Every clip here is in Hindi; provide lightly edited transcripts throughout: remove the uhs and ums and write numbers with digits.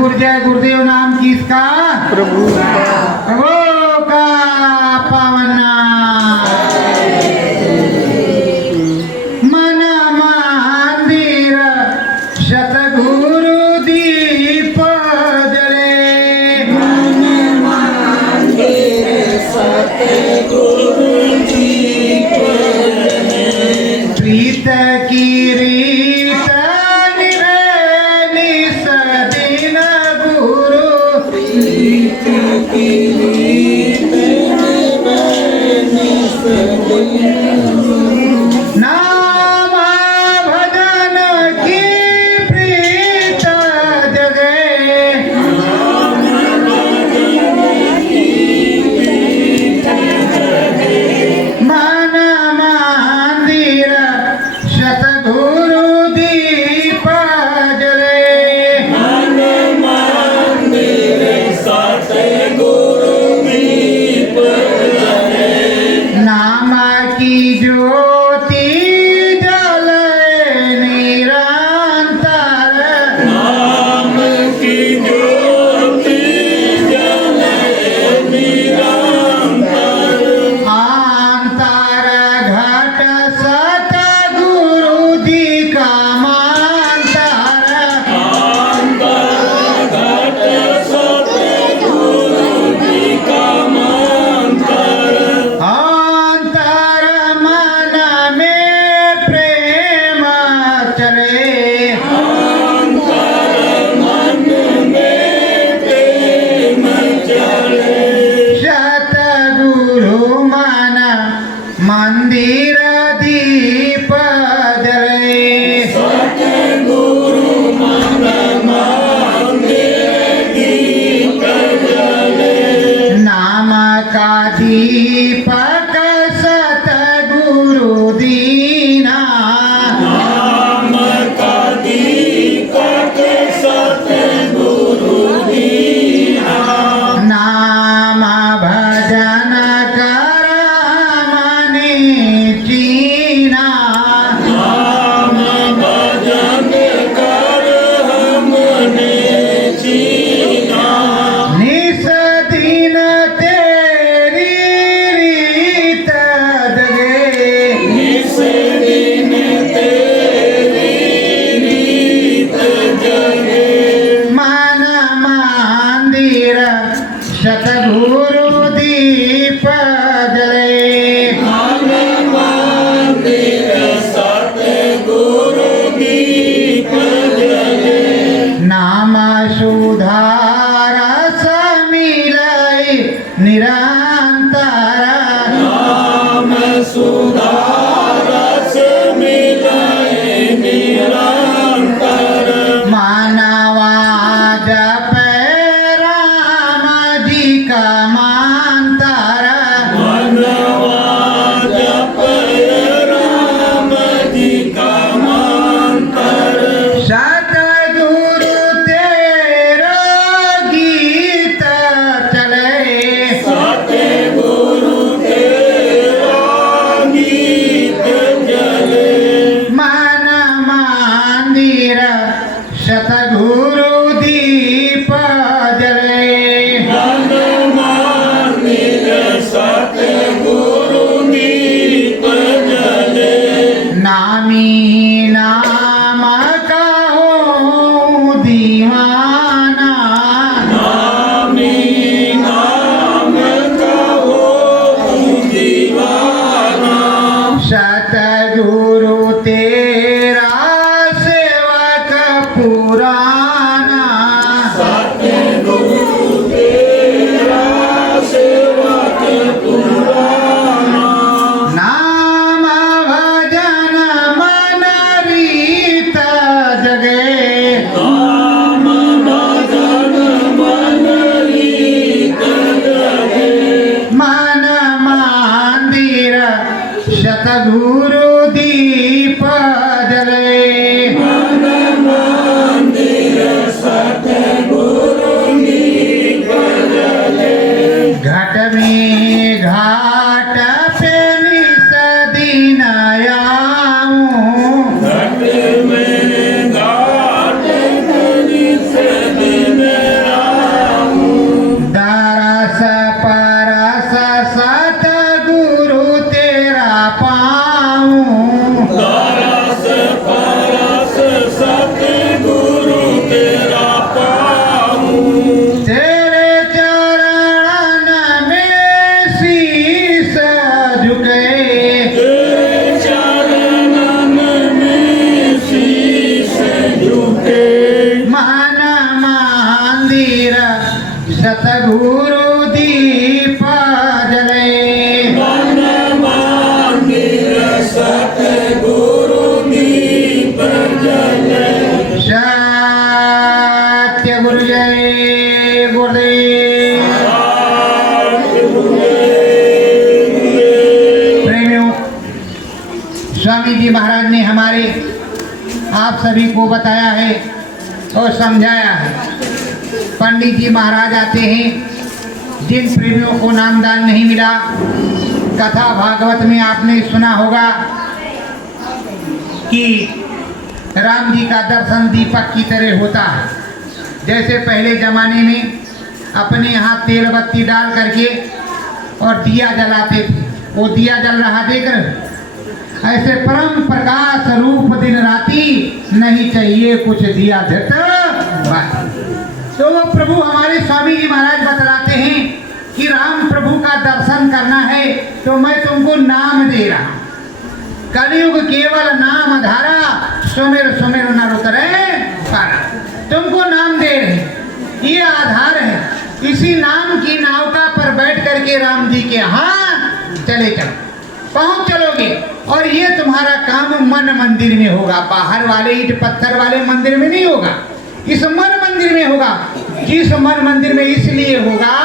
गुरुजय गुरुदेव नाम किसका? प्रभु प्रभु का पावन नाम। मन मंदिर सतगुरु दीप जले, मन मंदिर सतगुरु दीप जले। प्रीत की रीत निस दिन गुरु, प्रीत की रीत निस दिन नाम भजन की प्रीत जगे, मन मंदिर सतगुरु दीप जले। मन मंदिर सतगुरु दीप जले। नाम की ज्योति जले निरंतर, नाम की ज्योति जले निरंतर। अंतर घट सतगुरु जी का मंतर, घट सतगुरु जी का मंत्र। अंतर मन में प्रेम चले, अंतर मन में प्रेम चले। सतगुरु मन मंदिर दीप जले। सतगुरु मन मंदिर दीप जले। नाम का दीपक सतगुरु दीना, नाम का दीपक सतगुरु दीना। नाम भजन कर मने चीना, नाम भजन कर हमने जीना। निस दिन तेरी रीत जगे, निस दिन तेरी रीत जगे। मन मंदिर सतगुरु दीप जले। मन मंदिर सतगुरु दीप जले। नाम सुधार समिलय निरंतर, नाम सुधारस मिलय निरंतर। मानवा जप राम जी का मंत्र, मनवा जप राम जी का मंत्र। सतगुरु तेरा गीत चले, सतगुरु तेरा गीत जले। मन मंदिर सतगुरु दीप जले। मन मंदिर सतगुरु दीप जले। नामी नाम का हो दीवाना, नामी नाम का हो दीवाना। सतगुरु तेरा सेवक पुराना, सतगुरु तेरा सेवक पुराना। नाम भजन मन रीत जगे, नाम मंदिर सतगुरु दीप जले। मन मंदिर सतगुरु दीप जले। सत्य गुरु जय गुरुदेव। प्रेमियों, स्वामी जी महाराज ने हमारे आप सभी को बताया है और समझाया है। पंडित जी महाराज आते हैं जिन प्रेमियों को नामदान नहीं मिला। कथा भागवत में आपने सुना होगा कि राम जी का दर्शन दीपक की तरह होता है। जैसे पहले जमाने में अपने यहाँ तेल बत्ती डाल करके और दिया जलाते थे, वो दिया जल रहा देख रहे, ऐसे परम प्रकाश रूप दिन राती नहीं चाहिए कुछ दिया धत। तो वो प्रभु हमारे स्वामी जी महाराज बतलाते हैं कि राम प्रभु का दर्शन करना है तो मैं तुमको नाम दे रहा हूं। कलयुग केवल नाम धारा, सुमिर सुमिर नर उतरे पारा। तुमको नाम दे रहे, ये आधार है। इसी नाम की नौका पर बैठ करके राम जी के यहाँ चले चलो, पहुंच चलोगे और ये तुम्हारा काम मन मंदिर में होगा। बाहर वाले ईंट पत्थर वाले मंदिर में नहीं होगा, इस मन मंदिर में होगा। जिस मन मंदिर में इसलिए होगा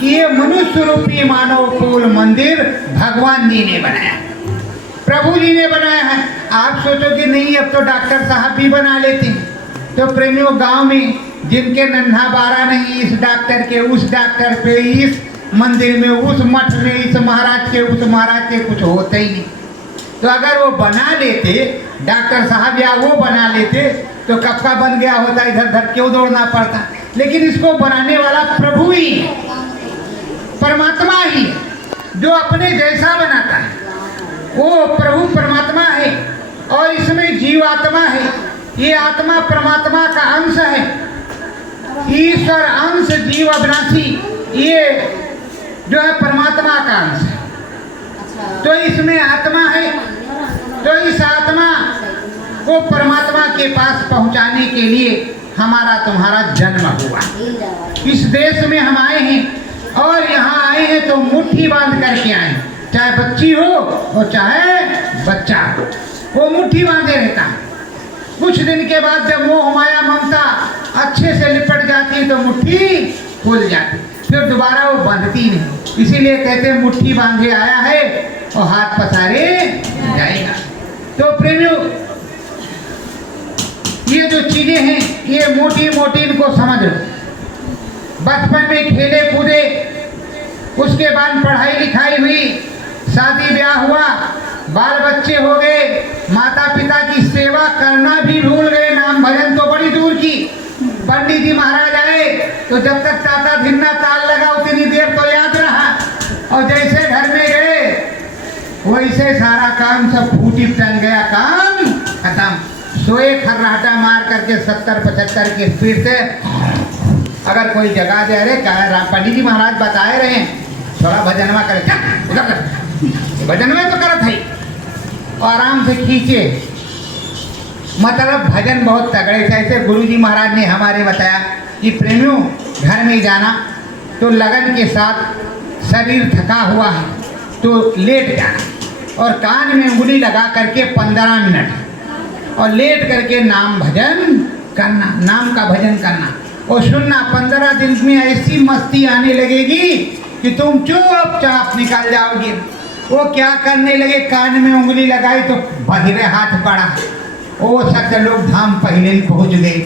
कि ये मनुष्य रूपी मानव कुल मंदिर भगवान जी ने बनाया, प्रभु जी ने बनाया है। आप सोचोगे नहीं अब तो डॉक्टर साहब भी बना लेते हैं। तो प्रेमियों, गांव में जिनके नन्हा बारा नहीं, इस डॉक्टर के उस डॉक्टर पे, इस मंदिर में उस मठ में, इस महाराज के उस महाराज के कुछ होते ही नहीं। तो अगर वो बना लेते डॉक्टर साहब या वो बना लेते तो कब का बन गया होता, इधर उधर क्यों दौड़ना पड़ता। लेकिन इसको बनाने वाला प्रभु ही है, परमात्मा ही है, जो अपने जैसा बनाता है। वो प्रभु परमात्मा है और इसमें जीवात्मा है। ये आत्मा परमात्मा का अंश है। ईश्वर अंश जीव अविनाशी, ये जो है परमात्मा का अंश है। तो इसमें आत्मा है, तो इस आत्मा को परमात्मा के पास पहुंचाने के लिए हमारा तुम्हारा जन्म हुआ। इस देश में हम आए हैं और यहाँ आए हैं तो मुट्ठी बांध करके आए, चाहे बच्ची हो और चाहे बच्चा हो, वो मुट्ठी बांधे रहता है। कुछ दिन के बाद जब मोह माया ममता अच्छे से लिपट जाती है तो मुट्ठी खुल जाती, फिर दोबारा वो बंधती नहीं। इसीलिए कहते हैं मुट्ठी बांधे आया है और हाथ पसारे जाएगा। तो प्रेमियों, ये जो चीजें हैं ये मोटी मोटी इनको समझ लो। बचपन में खेले कूदे, उसके बाद पढ़ाई लिखाई हुई, शादी ब्याह हुआ, बाल बच्चे हो गए, माता पिता की सेवा करना भी भूल गए, नाम भजन तो बड़ी दूर की। पंडित जी महाराज आए तो जब तक ताता धिन्ना ताल लगा उतनी देर तो याद रहा, और जैसे घर में गए वैसे सारा काम सब फूटी टंग गया, काम खत्म। सोए खर्राटा मार करके 70-75 की स्पीड से अगर कोई जगह दे रहे क्या, पंडित जी महाराज बताए रहे थोड़ा भजनवा करे, उधर कर भजनवा तो करत है, आराम से खींचे। मतलब भजन बहुत तगड़े से। ऐसे गुरु जी महाराज ने हमारे बताया कि प्रेमियों, घर में जाना तो लगन के साथ, शरीर थका हुआ है तो लेट जाना और कान में उंगली लगा करके 15 मिनट और लेट करके नाम भजन करना, नाम का भजन करना और सुनना। 15 दिन में ऐसी मस्ती आने लगेगी कि तुम चुपचाप निकल जाओगे। वो क्या करने लगे, कान में उंगली लगाई तो बहिरे हाथ पड़ा, ओ सत्य लोग धाम पहले ही पहुँच गए,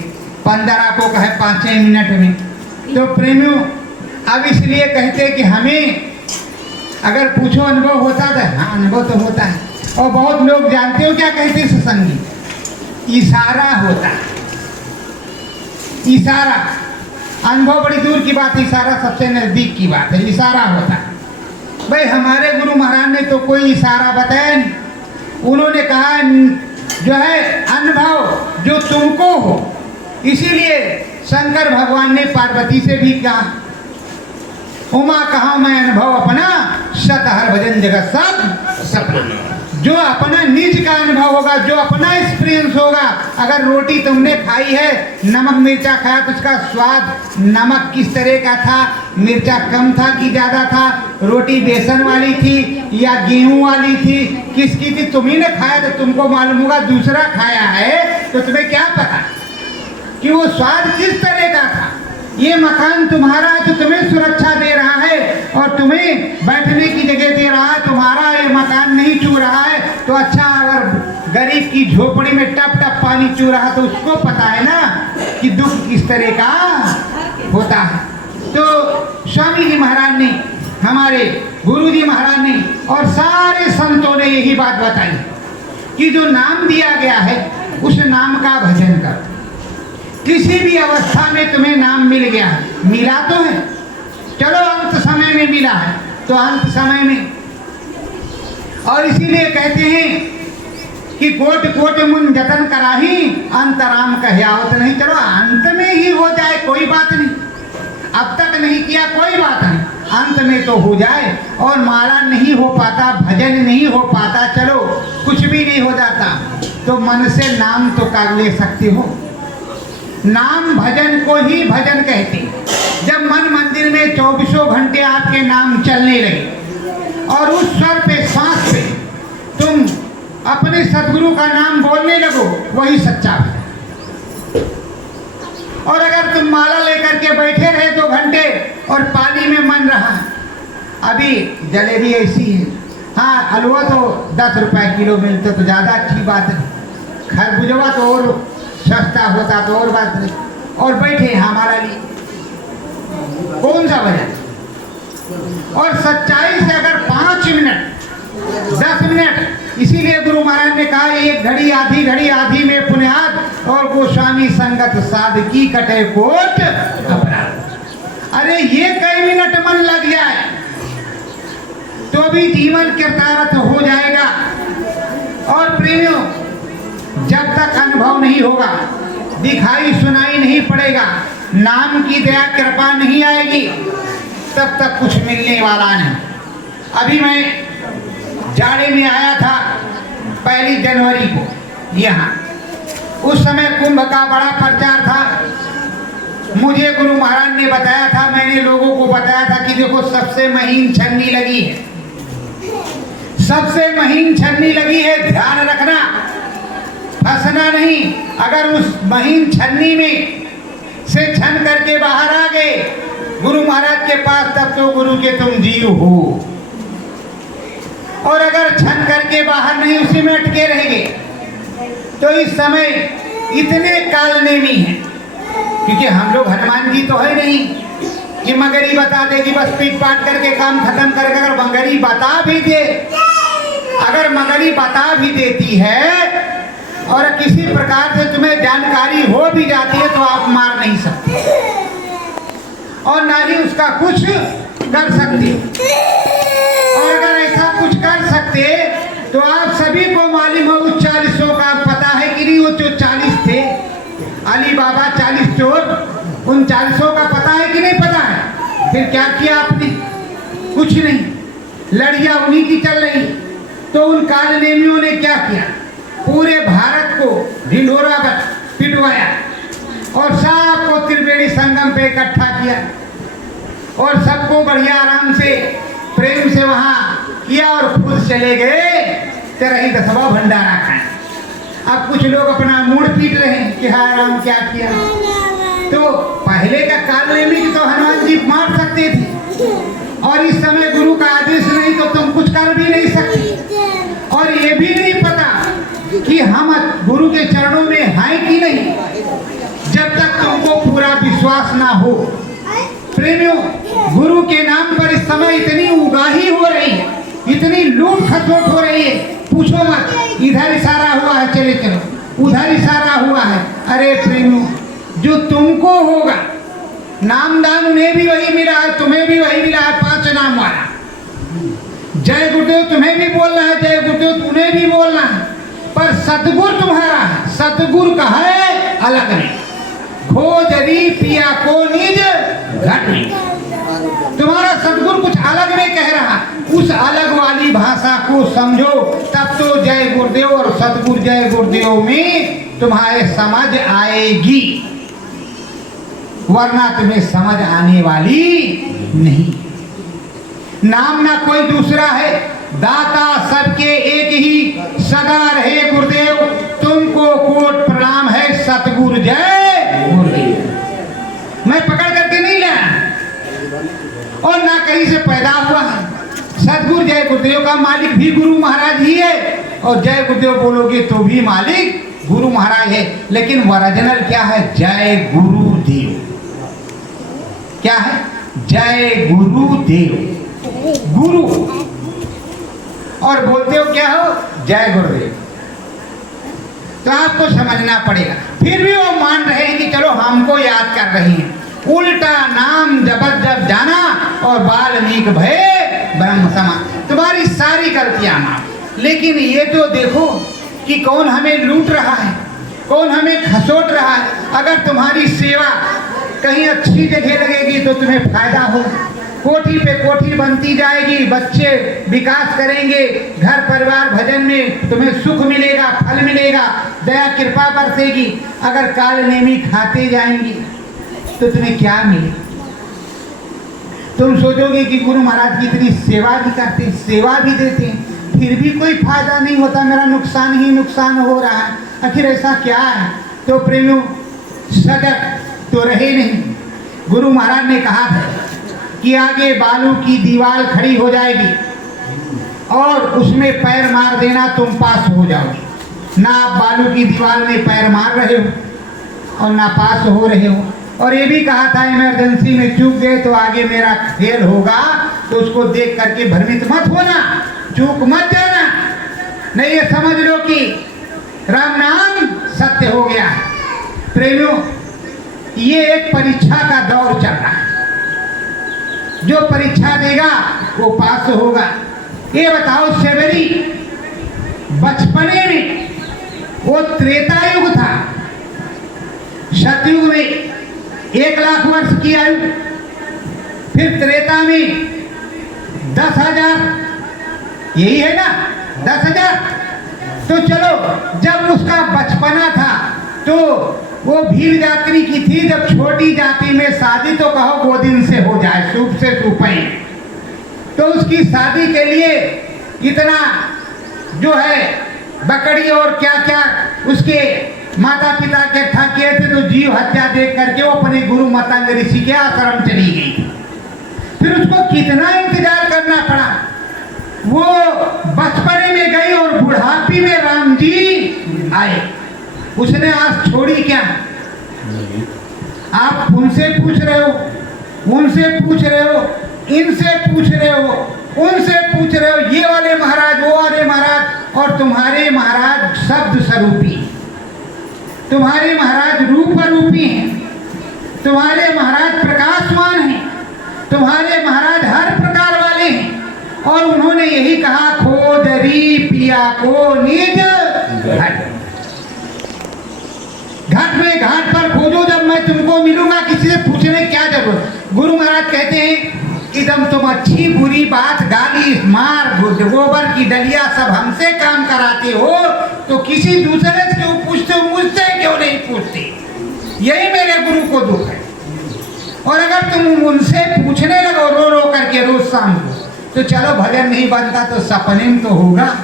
15 को कहे 5 मिनट में। तो प्रेमियों, अब इसलिए कहते कि हमें अगर पूछो अनुभव होता था, हाँ अनुभव तो होता है। और बहुत लोग जानते हो क्या कहते सत्संगी, इशारा होता है। इशारा, अनुभव बड़ी दूर की बात, इशारा सबसे नजदीक की बात है। इशारा होता है। भाई हमारे गुरु महाराज ने तो कोई इशारा बताया नहीं, उन्होंने कहा जो है अनुभव जो तुमको हो। इसीलिए शंकर भगवान ने पार्वती से भी कहा, उमा कहा मैं अनुभव अपना, सत हर भजन जगत सब सपना। जो अपना निज का अनुभव होगा, जो अपना एक्सपीरियंस होगा। अगर रोटी तुमने खाई है, नमक मिर्चा खाया तो उसका स्वाद नमक किस तरह का था, मिर्चा कम था कि ज़्यादा था, रोटी बेसन वाली थी या गेहूं वाली थी, किसकी थी, तुम्ही ने खाया तो तुमको मालूम होगा। दूसरा खाया है तो तुम्हें क्या पता कि वो स्वाद किस तरह का था। ये मकान तुम्हारा है तो तुम्हें सुरक्षा दे रहा है और तुम्हें बैठने की जगह दे रहा है, तुम्हारा ये मकान नहीं चू रहा है तो अच्छा। अगर गरीब की झोपड़ी में टप टप पानी चू रहा तो उसको पता है ना कि दुख किस तरह का होता है। तो स्वामी जी महाराज ने, हमारे गुरु जी महाराज ने और सारे संतों ने यही बात बताई कि जो नाम दिया गया है उस नाम का भजन करो। किसी भी अवस्था में तुम्हें नाम मिल गया, मिला तो है, चलो अंत समय में मिला है तो अंत समय में। और इसीलिए कहते हैं कि कोट कोट मुन जतन कराही अंतराम कहयावत नहीं। चलो अंत में ही हो जाए कोई बात नहीं, अब तक नहीं किया कोई बात नहीं, अंत में तो हो जाए। और माला नहीं हो पाता, भजन नहीं हो पाता, चलो कुछ भी नहीं हो जाता तो मन से नाम तो कर ले सकते हो। नाम भजन को ही भजन कहते हैं। जब मन मंदिर में 24 घंटे आपके नाम चलने लगे और उस स्वर पे, सांस पे तुम अपने सदगुरु का नाम बोलने लगो, वही सच्चा भजन। और अगर तुम माला लेकर के बैठे रहे 2 घंटे और पानी में मन रहा, अभी जलेबी ऐसी है, हाँ हलवा तो 10 रुपए किलो मिलते तो ज़्यादा अच्छी बात है, खरबूजवा तो और सस्ता होता तो और बात नहीं, और बैठे हमारा लिए कौन सा भजन। और सच्चाई से अगर 5 मिनट 10 मिनट, इसीलिए गुरु महाराज ने कहा एक घड़ी आधी में पुण्याद और गोस्वामी संगत साधकी कटे कोट अपराध। अरे ये कई मिनट मन लग जाए तो भी जीवन कृतार्थ हो जाएगा। और प्रेमियों, जब तक अनुभव नहीं होगा, दिखाई सुनाई नहीं पड़ेगा, नाम की दया कृपा नहीं आएगी, तब तक कुछ मिलने वाला नहीं। अभी मैं जाड़े में आया था 1 जनवरी को यहाँ, उस समय कुंभ का बड़ा प्रचार था। मुझे गुरु महाराज ने बताया था, मैंने लोगों को बताया था कि देखो सबसे महीन छन्नी लगी है, सबसे महीन छन्नी लगी है, ध्यान रखना, फंसना नहीं। अगर उस महीन छन्नी में से छन करके बाहर आ गए गुरु महाराज के पास, तब तो गुरु के तुम जीव हो। और अगर छन करके बाहर नहीं, उसी में अटके रहेंगे तो इस समय इतने कालनेमी हैं, क्योंकि हम लोग हनुमान जी तो है नहीं कि मगरी बता दे कि बस पीट पाट करके काम खत्म करके। अगर मगरी बता भी दे, अगर मगरी बता भी देती है और किसी प्रकार से तुम्हें जानकारी हो भी जाती है तो आप मार नहीं सकते और ना ही उसका कुछ कर सकते। और अगर ऐसा कुछ कर सकते तो आप सभी को मालूम हो उस 40 का पता है कि नहीं, वो जो 40 थे अली बाबा 40 चोर, उन 40 का पता है कि नहीं पता है। फिर क्या किया आपने? कुछ नहीं, लड़ियां उन्हीं की चल रही। तो उन कालनेमियों ने क्या किया, पूरे भारत को ढिंढोरा पिटवाया और सबको त्रिवेणी संगम पे इकट्ठा किया और सबको बढ़िया आराम से प्रेम से वहाँ किया और खुद चले गए 13 भंडारा खाए। अब कुछ लोग अपना मूड पीट रहे हैं कि हाय राम क्या किया। तो पहले का कालनेमी तो हनुमान जी मार सकते थे और इस समय गुरु का आदेश नहीं तो तुम कुछ कर भी नहीं सकते। और ये भी नहीं पता कि हम गुरु के चरणों में हैं कि नहीं, जब तक तुमको पूरा विश्वास ना हो। प्रेमियों, गुरु के नाम पर इस समय इतनी उगाही हो रही है, इतनी लूट खसोट हो रही है, पूछो मत। इधर इशारा हुआ है चले चलो, उधर इशारा हुआ है। अरे प्रेमियों, जो तुमको होगा, नामदान उन्हें भी वही मिला है, तुम्हें भी वही मिला है, 5 नाम वाला। जय गुरुदेव तुम्हें भी बोलना है, जय गुरुदेव उन्हें भी बोलना है, पर सतगुरु तुम्हारा है। सतगुरु का है अलग नहीं, खोजरी पिया को निज घट नहीं। तुम्हारा सतगुरु कुछ अलग में कह रहा, उस अलग वाली भाषा को समझो, तब तो जय गुरुदेव और सतगुरु जय गुरुदेव में तुम्हारे समझ आएगी, वरना तुम्हें समझ आने वाली नहीं। नाम ना कोई दूसरा है, दाता सबके एक ही, सदा रहे गुरुदेव तुमको कोट प्रणाम है, सतगुरु जय गुरुदेव। मैं पकड़ करके नहीं लाया और ना कहीं से पैदा हुआ है। सतगुरु जय गुरुदेव का मालिक भी गुरु महाराज ही है, और जय गुरुदेव बोलोगे तो भी मालिक गुरु महाराज है। लेकिन ओरिजिनल क्या है? जय गुरुदेव। क्या है? जय गुरुदेव। गुरु और बोलते हो क्या हो? जय गुरुदेव। तो आपको समझना पड़ेगा। फिर भी वो मान रहे हैं कि चलो हमको याद कर रही हैं। उल्टा नाम जबत जब जाना और वाल्मीकि भय ब्रह्म समान। तुम्हारी सारी गलतियां माफ। लेकिन ये तो देखो कि कौन हमें लूट रहा है, कौन हमें खसोट रहा है। अगर तुम्हारी सेवा कहीं अच्छी जगह लगेगी तो तुम्हें फायदा होगा। कोठी पे कोठी बनती जाएगी, बच्चे विकास करेंगे, घर परिवार भजन में तुम्हें सुख मिलेगा, फल मिलेगा, दया कृपा बरसेगी। अगर काल नेमी खाते जाएंगी तो तुम्हें क्या मिलेगा? तुम सोचोगे कि गुरु महाराज की इतनी सेवा भी करते हैं, सेवा भी देते हैं, फिर भी कोई फायदा नहीं होता, मेरा नुकसान ही नुकसान हो रहा है। आखिर ऐसा क्या है? तो प्रेमियों, सजग तो रहे नहीं। गुरु महाराज ने कहा था कि आगे बालू की दीवार खड़ी हो जाएगी और उसमें पैर मार देना, तुम पास हो जाओगे। ना आप बालू की दीवार में पैर मार रहे हो और ना पास हो रहे हो। और ये भी कहा था इमरजेंसी में चूक गए तो आगे मेरा खेल होगा, तो उसको देख करके भ्रमित मत होना, चूक मत जाना। नहीं, ये समझ लो कि राम नाम सत्य हो गया है। प्रेमियों, ये एक परीक्षा का दौर चल रहा है। जो परीक्षा देगा वो पास होगा। ये बताओ सेवरी, बचपने में वो त्रेता युग था, सतयुग में 1,00,000 वर्ष की आयु, फिर त्रेता में 10,000, यही है ना 10,000। तो चलो, जब उसका बचपना था तो वो भील जाति की थी। जब छोटी जाति में शादी तो कहो गोदिन से हो जाए, सूप से सूपई, तो उसकी शादी के लिए इतना जो है बकरी और क्या क्या उसके माता पिता के थके थे, तो जीव हत्या देख करके वो अपने गुरु मतंग ऋषि के आश्रम चली गई। फिर उसको कितना इंतजार करना पड़ा। वो बचपने में गई और बुढ़ापी में राम जी आए। उसने आज छोड़ी क्या? आप उनसे पूछ रहे हो, उनसे पूछ रहे हो, इनसे पूछ रहे हो, उनसे पूछ रहे हो, ये वाले महाराज, वो वाले महाराज, और तुम्हारे महाराज शब्द स्वरूपी, तुम्हारे महाराज रूप रूपी हैं, तुम्हारे महाराज प्रकाशमान हैं, तुम्हारे महाराज हर प्रकार वाले हैं। और उन्होंने यही कहा, खोदरी पिया को निज घट। घाट में घाट पर खोजो, जब मैं तुमको मिलूंगा किसी से पूछने क्या जरूरत। गुरु महाराज कहते हैं कि जब तुम अच्छी बुरी बात, गाली मार, गोबर की डलिया सब हमसे काम कराते हो, तो किसी दूसरे से क्यों पूछते हो? मुझसे क्यों नहीं पूछते? यही मेरे गुरु को दुख है। और अगर तुम उनसे पूछने लगो रो रो करके रोज शाम को, तो चलो भजन नहीं बनता तो सपने में तो होगा।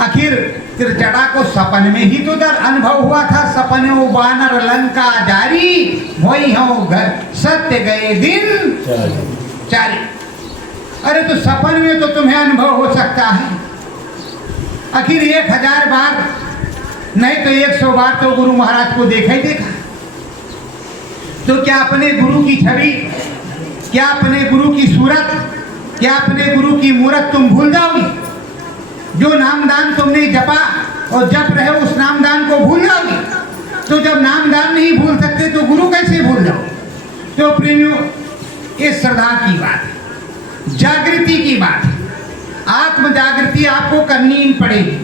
आखिर त्रिजटा को सपन में ही तो दर अनुभव हुआ था। सपने वो बानर लंका जारी, वही हो घर सत्य गए दिन चारी। अरे तो सपन में तो तुम्हें अनुभव हो सकता है। आखिर 1000 बार नहीं तो 100 बार तो गुरु महाराज को देखा ही देखा। तो क्या अपने गुरु की छवि, क्या अपने गुरु की सूरत, क्या अपने गुरु की मूरत तुम भूल जाओगी? जो नामदान तुमने जपा और जप रहे हो, उस नामदान को भूल जाओगे? तो जब नामदान नहीं भूल सकते तो गुरु कैसे भूल जाओ? तो प्रेमियों, ये श्रद्धा की बात है, जागृति की बात है। आत्म जागृति आपको करनी पड़ेगी,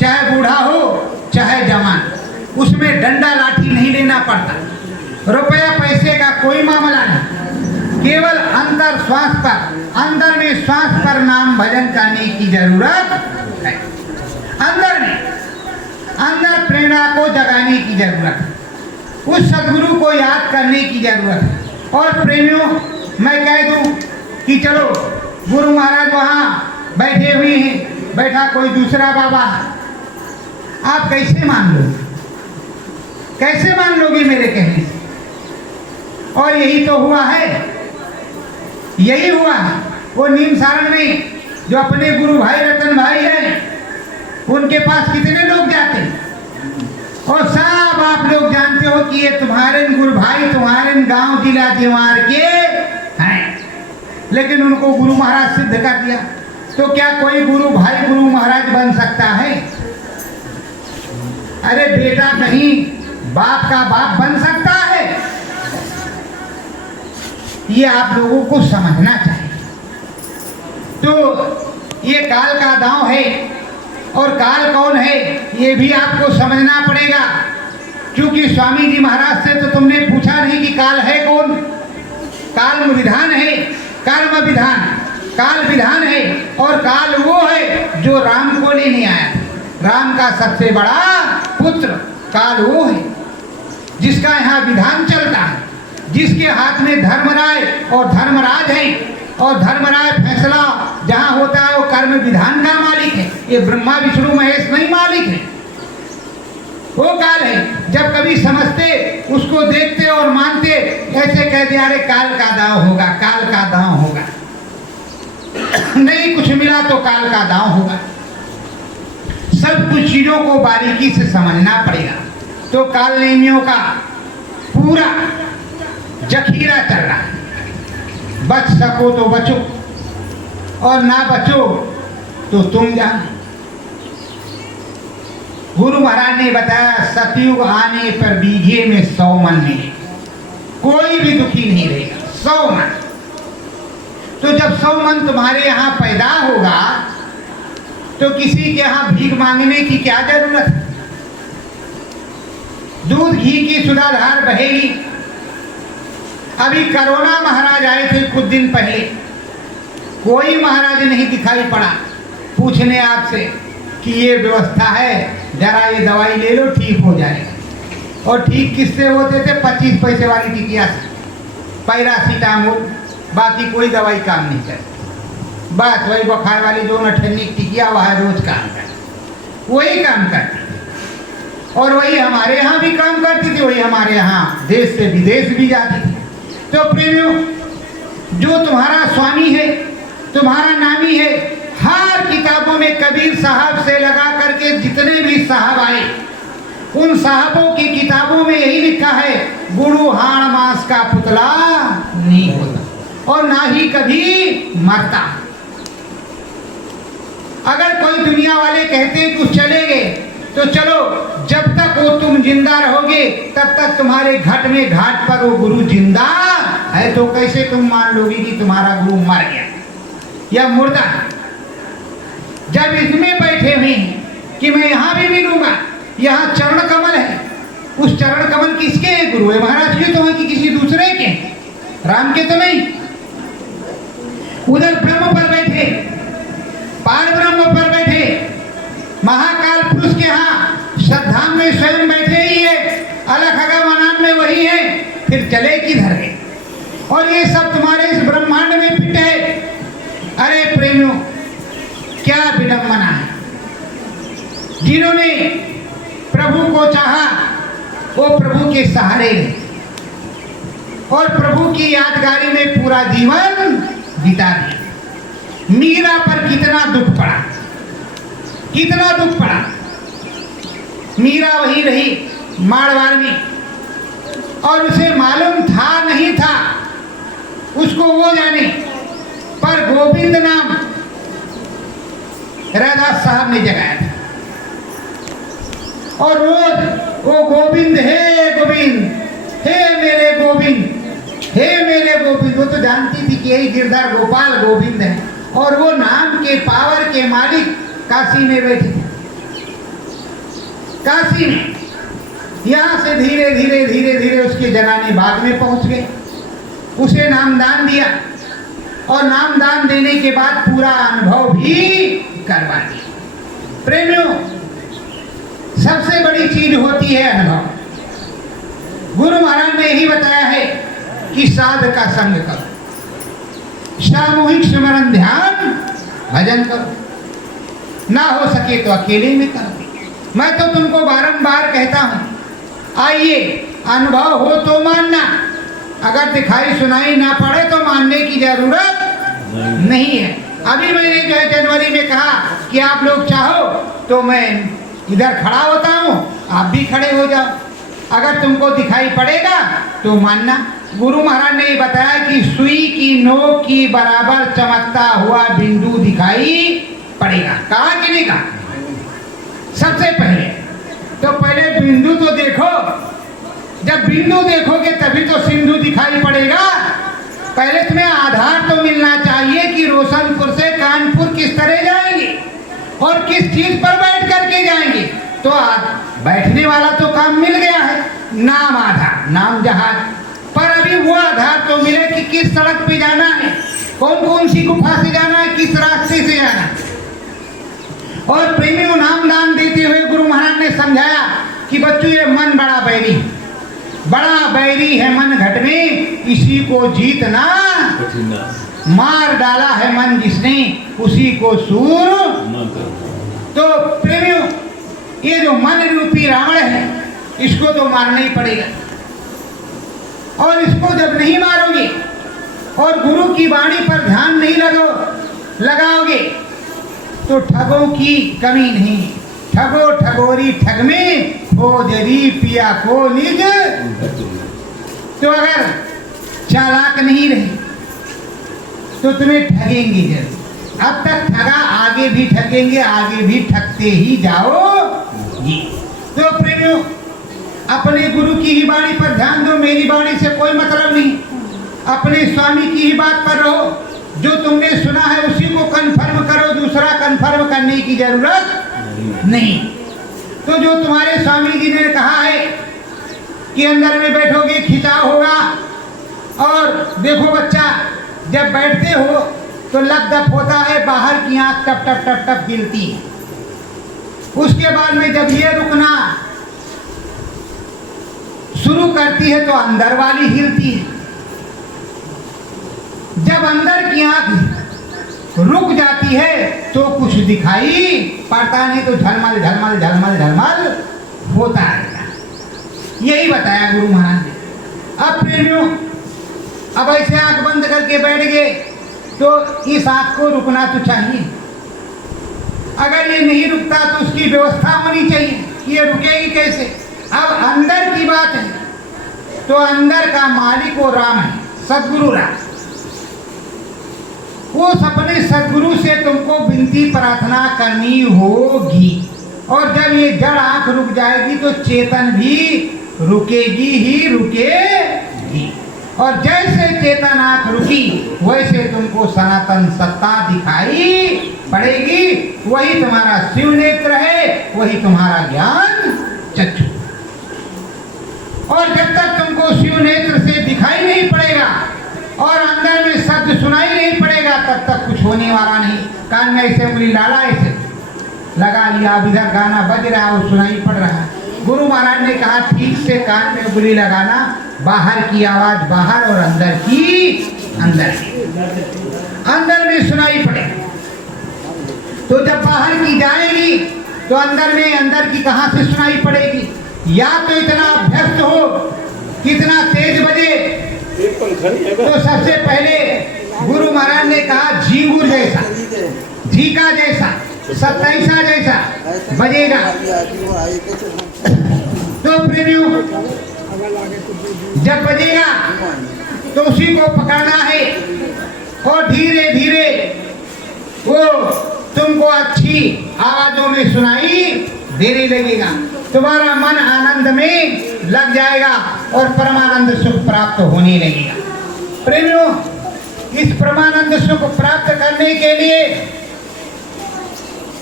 चाहे बूढ़ा हो चाहे जवान। उसमें डंडा लाठी नहीं लेना पड़ता, रुपया पैसे का कोई मामला नहीं। केवल अंतर श्वास पर, अंदर में श्वास पर नाम भजन करने की जरूरत है। अंदर प्रेरणा को जगाने की जरूरत है, उस सदगुरु को याद करने की जरूरत है। और प्रेमियों, मैं कह दूं कि चलो गुरु महाराज वहाँ बैठे हुए हैं, बैठा कोई दूसरा बाबा है, आप कैसे मान लोगे? कैसे मान लोगे मेरे कहने से? और यही तो हुआ है, यही हुआ है। वो नीम सारण में जो अपने गुरु भाई रतन भाई हैं, उनके पास कितने लोग जाते हैं, और सब आप लोग जानते हो कि ये तुम्हारे गुरु भाई तुम्हारे गांव जिला दीवार के हैं, लेकिन उनको गुरु महाराज सिद्ध कर दिया। तो क्या कोई गुरु भाई गुरु महाराज बन सकता है? अरे बेटा नहीं, बाप का बाप बन सकता है। ये आप लोगों को समझना चाहिए। तो ये काल का दांव है, और काल कौन है ये भी आपको समझना पड़ेगा। क्योंकि स्वामी जी महाराज से तो तुमने पूछा नहीं कि काल है कौन। काल विधान है, कर्म विधान, काल विधान है। और काल वो है जो राम को लेने आया, राम का सबसे बड़ा पुत्र काल वो है, जिसका यहाँ विधान चलता है, जिसके हाथ में धर्मराय और धर्मराज है। और धर्मराय फैसला जहाँ होता है वो कर्म विधान का मालिक है। ये ब्रह्मा विष्णु महेश नहीं मालिक है, वो काल है। जब कभी समझते, उसको देखते और मानते, ऐसे कह दिया अरे काल का दांव होगा, काल का दांव होगा। नहीं कुछ मिला तो काल का दांव होगा। सब कुछ चीजों को बारीकी से समझना पड़ेगा। तो काल नेमियों का पूरा जखीरा चल रहा है। बच सको तो बचो, और ना बचो तो तुम जानो। गुरु महाराज ने बताया सतयुग आने पर बीघे में 100 मन मिले, कोई भी दुखी नहीं रहेगा। 100 मन। तो जब 100 मन तुम्हारे यहाँ पैदा होगा तो किसी के यहाँ भीख मांगने की क्या जरूरत है? दूध घी की सुधाधार बहेगी। अभी कोरोना महाराज आए थे कुछ दिन पहले, कोई महाराज नहीं दिखाई पड़ा पूछने आपसे कि ये व्यवस्था है, जरा ये दवाई ले लो ठीक हो जाएगा। और ठीक किससे होते थे? 25 पैसे वाली टिकिया से, पैरासीटामोल, बाकी कोई दवाई काम नहीं करती। बस वही बुखार वाली जो नठन्नी टिकिया वह रोज काम करती, वही काम करती थी। और वही हमारे यहाँ भी काम करती थी, वही हमारे यहाँ देश से विदेश भी जाती थी। तो प्रेमियों, जो तुम्हारा स्वामी है, तुम्हारा नामी है, हर किताबों में कबीर साहब से लगा करके जितने भी साहब आए, उन साहबों की किताबों में यही लिखा है, गुरु हाण मास का पुतला नहीं होता और ना ही कभी मरता। अगर कोई दुनिया वाले कहते हैं कि चले गए, तो चलो, जब तक वो तुम जिंदा रहोगे तब तक तुम्हारे घट में घाट पर वो गुरु जिंदा है। तो कैसे तुम मान लोगे कि तुम्हारा गुरु मर गया या मुर्दा है? जब इसमें बैठे हुए हैं कि मैं यहाँ भी मिलूंगा, यहाँ चरण कमल है, उस चरण कमल किसके है? गुरु है महाराज के तो है कि किसी दूसरे के? राम के तो नहीं। उधर ब्रह्म पर बैठे, पार ब्रह्म पर बैठे, महाकाल पुरुष के यहाँ श्रद्धा में स्वयं बैठे ही है, अलग अगम में वही है, फिर चले किधर है? और ये सब तुम्हारे इस ब्रह्मांड में फिट है। अरे प्रेमियों, क्या विडंबना है। जिन्होंने प्रभु को चाहा वो प्रभु के सहारे और प्रभु की यादगारी में पूरा जीवन बिता दिया। मीरा पर कितना दुख पड़ा, कितना दुख पड़ा। मीरा वही रही मारवाड़ में, और उसे मालूम था नहीं था, उसको वो जाने, पर गोविंद नाम रैदास साहब ने जगाया था। और रोज वो गोविंद हे गोविंद, हे मेरे गोविंद, हे मेरे गोविंद। वो तो जानती थी कि यही गिरधर गोपाल गोविंद है, और वो नाम के पावर के मालिक काशी में बैठे थे। काशी में यहाँ से धीरे धीरे धीरे धीरे उसके जनाने बाग में पहुंच गए, उसे नामदान दिया, और नामदान देने के बाद पूरा अनुभव भी करवा दिया। प्रेमियों, सबसे बड़ी चीज होती है अनुभव। गुरु महाराज ने यही बताया है कि साध का संग करो, सामूहिक स्मरण ध्यान भजन करो, ना हो सके तो अकेले में करो। मैं तो तुमको बारंबार कहता हूं, आइए अनुभव हो तो मानना, अगर दिखाई सुनाई ना पड़े तो मानने की जरूरत नहीं है। अभी मैंने जो है जनवरी में कहा कि आप लोग चाहो तो मैं इधर खड़ा होता हूं, आप भी खड़े हो जाओ, अगर तुमको दिखाई पड़ेगा तो मानना। गुरु महाराज ने बताया कि सुई की नोक की बराबर चमकता हुआ बिंदु दिखाई पड़ेगा। कहा कि नहीं कहा? सबसे पहले बिंदु तो देखो, जब बिंदु देखोगे तभी तो सिंधु दिखाई पड़ेगा। पहले तुम्हें आधार तो मिलना चाहिए कि रोशनपुर से कानपुर किस तरह जाएंगे और किस चीज पर बैठ करके जाएंगे। तो बैठने वाला तो काम मिल गया है, नाम आधार, नाम जहाज, पर अभी वो आधार तो मिले कि किस सड़क पे जाना है, कौन कौन सी गुफा से जाना है, किस रास्ते से जाना है। और प्रेमियों, नाम दान देते हुए गुरु महाराज ने समझाया कि बच्चों ये मन बड़ा बैरी है मन घट में, इसी को जीतना मार डाला है मन जिसने, उसी को सूर। तो प्रेमियों, ये जो मन रूपी रावण है इसको तो मारना ही पड़ेगा, और इसको जब नहीं मारोगे और गुरु की वाणी पर ध्यान नहीं लगाओगे तो ठगों की कमी नहीं। ठगो ठगोरी ठग में खोजरी पिया को निज। तो अगर चालाक नहीं रहे तो तुम्हें ठगेंगे जरूर। अब तक ठगा, आगे भी ठगेंगे, आगे भी ठगते ही जाओगी। तो प्रेमियों, अपने गुरु की ही वाणी पर ध्यान दो, मेरी वाणी से कोई मतलब नहीं। अपने स्वामी की ही बात पर रहो, जो तुमने सुना है उसी को कंफर्म करो, दूसरा कंफर्म करने की जरूरत नहीं। तो जो तुम्हारे स्वामी जी ने कहा है कि अंदर में बैठोगे खिंचाव होगा, और देखो बच्चा जब बैठते हो तो लप दप होता है, बाहर की आंख टप टप टप टप गिरती है। उसके बाद में जब ये रुकना शुरू करती है तो अंदर वाली हिलती है। जब अंदर की आंख रुक जाती है तो कुछ दिखाई पड़ता नहीं, तो झलमल झलमल झलमल झलमल होता है। यही बताया गुरु महाराज ने। अब प्रेमियों, अब ऐसे आंख बंद करके बैठ गए तो इस आंख को रुकना तो चाहिए। अगर ये नहीं रुकता तो उसकी व्यवस्था होनी चाहिए, ये रुकेगी कैसे। अब अंदर की बात है तो अंदर का मालिक वो राम है, सदगुरु राम। उस अपने सदगुरु से तुमको विनती प्रार्थना करनी होगी, और जब ये जड़ आंख रुक जाएगी तो चेतन भी रुकेगी ही रुकेगी। और जैसे चेतन आंख रुकी वैसे तुमको सनातन सत्ता दिखाई पड़ेगी। वही तुम्हारा शिव नेत्र है, वही तुम्हारा ज्ञान चक्षु। और जब तक तुमको शिव नेत्र से दिखाई नहीं पड़ेगा और अंदर में शब्द सुनाई नहीं पड़ेगा, तब तक कुछ होने वाला नहीं। कान में ऐसे उंगली डाला, ऐसे लगा लिया, अब इधर गाना बज रहा है और सुनाई पड़ रहा है। गुरु महाराज ने कहा ठीक से कान में उंगली लगाना, बाहर की आवाज बाहर और अंदर की अंदर। अंदर में सुनाई पड़े तो जब बाहर की जाएगी तो अंदर में अंदर की कहां से सुनाई पड़ेगी। या तो इतना अभ्यस्त हो कितना तेज बजे। तो सबसे पहले गुरु महाराज ने कहा झींगुर जैसा, झीका जैसा, 27 जैसा बजेगा। तो प्रेमियों, जब बजेगा तो उसी को पकड़ना है और धीरे धीरे वो तुमको अच्छी आवाजों में सुनाई देने लगेगा। तुम्हारा मन आनंद में लग जाएगा और परमानंद सुख प्राप्त होने लगेगा। प्रेमियों, इस परमानंद सुख प्राप्त करने के लिए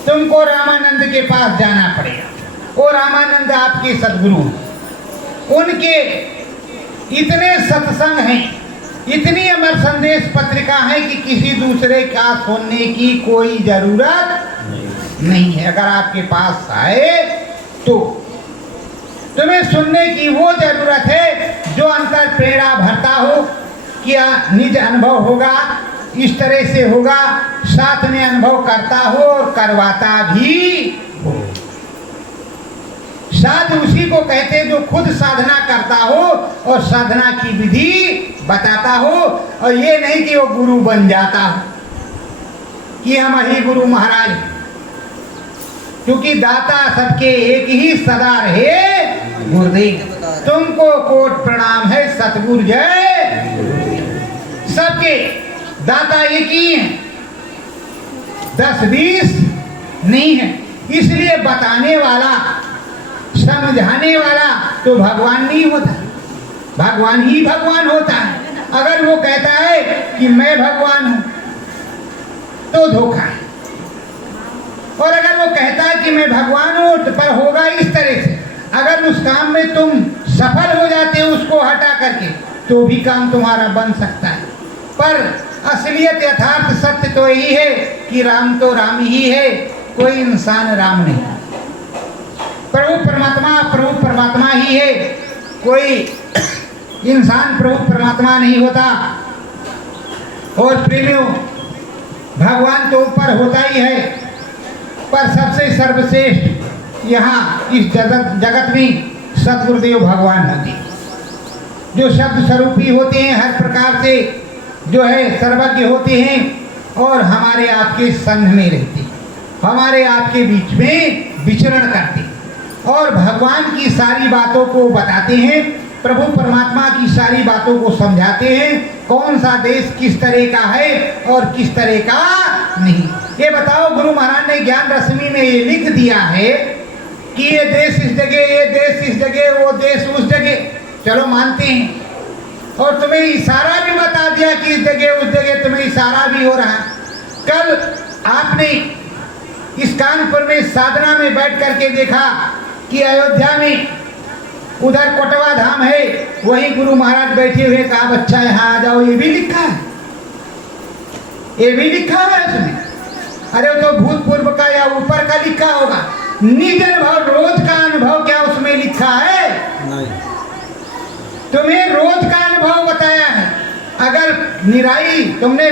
तुमको रामानंद के पास जाना पड़ेगा। वो रामानंद आपके सदगुरु, उनके इतने सत्संग हैं, इतनी अमर संदेश पत्रिका है कि किसी दूसरे का सुनने की कोई जरूरत नहीं है। अगर आपके पास आए तो तुम्हें सुनने की वो जरूरत है जो अंतर प्रेरणा भरता हो, क्या निज अनुभव होगा, इस तरह से होगा, साथ में अनुभव करता हो और करवाता भी हो। साधु उसी को कहते जो खुद साधना करता हो और साधना की विधि बताता हो, और ये नहीं कि वो गुरु बन जाता हो कि हम ही गुरु महाराज, क्योंकि दाता सबके एक ही सदा रहे गुरुदेव। तुमको कोट प्रणाम है सतगुरु जय। सबके दाता एक ही है, 10-20 नहीं है। इसलिए बताने वाला, समझाने वाला तो भगवान नहीं होता, भगवान ही भगवान होता है। अगर वो कहता है कि मैं भगवान हूं तो धोखा है, और अगर वो कहता है कि मैं भगवान हूं तो पर होगा इस तरह से, अगर उस काम में तुम सफल हो जाते हो उसको हटा करके तो भी काम तुम्हारा बन सकता है। पर असलियत यथार्थ सत्य तो यही है कि राम तो राम ही है, कोई इंसान राम नहीं। प्रभु परमात्मा ही है, कोई इंसान प्रभु परमात्मा नहीं होता। और प्रेमियों, भगवान तो ऊपर होता ही है, पर सबसे सर्वश्रेष्ठ यहाँ इस जगत में सतगुरुदेव भगवान होते हैं, जो शब्द स्वरूपी होते हैं, हर प्रकार से जो है सर्वज्ञ होते हैं, और हमारे आपके संग में रहते हैं, हमारे आपके बीच में विचरण करते हैं, और भगवान की सारी बातों को बताते हैं, प्रभु परमात्मा की सारी बातों को समझाते हैं, कौन सा देश किस तरह का है और किस तरह का नहीं। ये बताओ, गुरु महाराज ने ज्ञान रश्मि में ये लिख दिया है कि ये देश इस जगह, ये देश इस जगह, वो देश उस जगह, चलो मानते हैं, और तुम्हें इशारा भी बता दिया कि इस जगह उस जगह, तुम्हें इशारा भी हो रहा है। कल आपने इस कानपुर में साधना में बैठ करके देखा कि अयोध्या में उधर कोटवा धाम है, वहीं गुरु महाराज बैठे हुए, कहा बच्चा यहाँ आ जाओ, ये भी लिखा है, ये भी लिखा है उसमें। अरे वो तो भूतपूर्व का या ऊपर का लिखा होगा, निज अनुभव रोज का अनुभव क्या उसमें लिखा है? नहीं। तुम्हें रोज का अनुभव बताया है। अगर निराई तुमने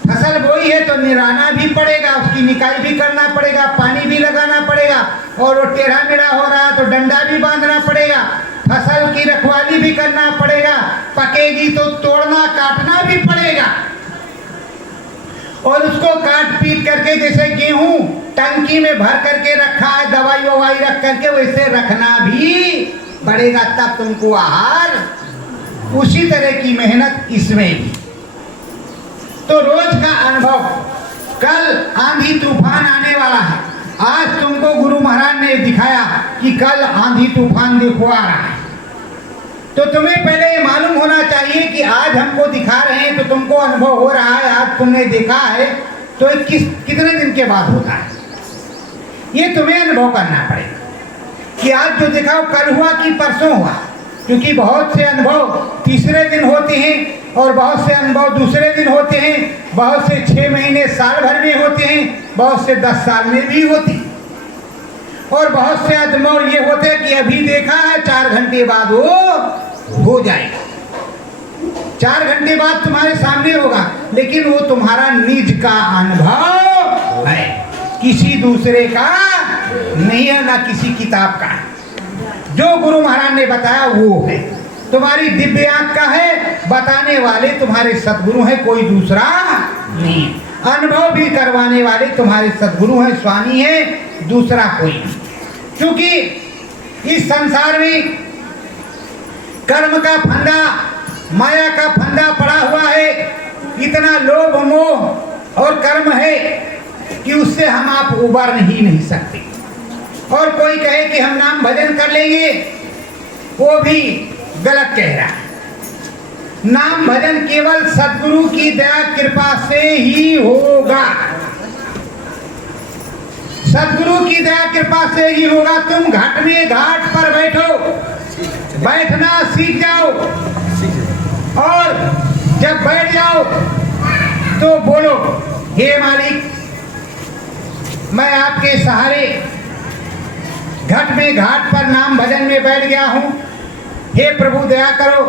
फसल बोई है तो निराना भी पड़ेगा, उसकी निकाई भी करना पड़ेगा, पानी भी लगाना पड़ेगा, और वो टेढ़ा मेढ़ा हो रहा तो डंडा भी बांधना पड़ेगा, फसल की रखवाली भी करना पड़ेगा, पकेगी तो तोड़ना काटना भी पड़ेगा, और उसको काट पीट करके जैसे गेहूं टंकी में भर करके रखा है, दवाई ववाई रख करके वैसे रखना भी पड़ेगा, तब तुमको आहार। उसी तरह की मेहनत इसमें भी। तो रोज का अनुभव, कल आंधी तूफान आने वाला है, आज तुमको गुरु महाराज ने दिखाया कि कल आंधी तूफान देखो आ रहा है, तो तुम्हें पहले ये मालूम होना चाहिए कि आज हमको दिखा रहे हैं तो तुमको अनुभव हो रहा है, आज तुमने देखा है तो कितने दिन के बाद होता है, ये तुम्हें अनुभव करना पड़ेगा कि आज जो दिखाओ कल हुआ कि परसों हुआ, क्योंकि बहुत से अनुभव तीसरे दिन होते हैं, और बहुत से अनुभव दूसरे दिन होते हैं, बहुत से 6 महीने साल भर में होते हैं, बहुत से 10 साल में भी होते हैं, और बहुत से अनुभव ये होते हैं कि अभी देखा है 4 घंटे बाद वो हो जाएगा, 4 घंटे बाद तुम्हारे सामने होगा, लेकिन वो तुम्हारा निज का अनुभव है, किसी दूसरे का नहीं है, ना किसी किताब का है। जो गुरु महाराज ने बताया वो है, तुम्हारी दिव्य आंख का है, बताने वाले तुम्हारे सद्गुरु हैं, कोई दूसरा नहीं। अनुभव भी करवाने वाले तुम्हारे सद्गुरु हैं, स्वामी हैं, दूसरा कोई नहीं। क्योंकि इस संसार में कर्म का फंदा, माया का फंदा पड़ा हुआ है, इतना लोभ मोह और कर्म है कि उससे हम आप उबर ही नहीं सकते। और कोई कहे कि हम नाम भजन कर लेंगे, वो भी गलत कह रहा है। नाम भजन केवल सद्गुरु की दया कृपा से ही होगा, सद्गुरु की दया कृपा से ही होगा। तुम घाट में घाट पर बैठो, बैठना सीख जाओ, और जब बैठ जाओ तो बोलो, हे मालिक मैं आपके सहारे घट में घाट पर नाम भजन में बैठ गया हूँ। हे प्रभु दया करो,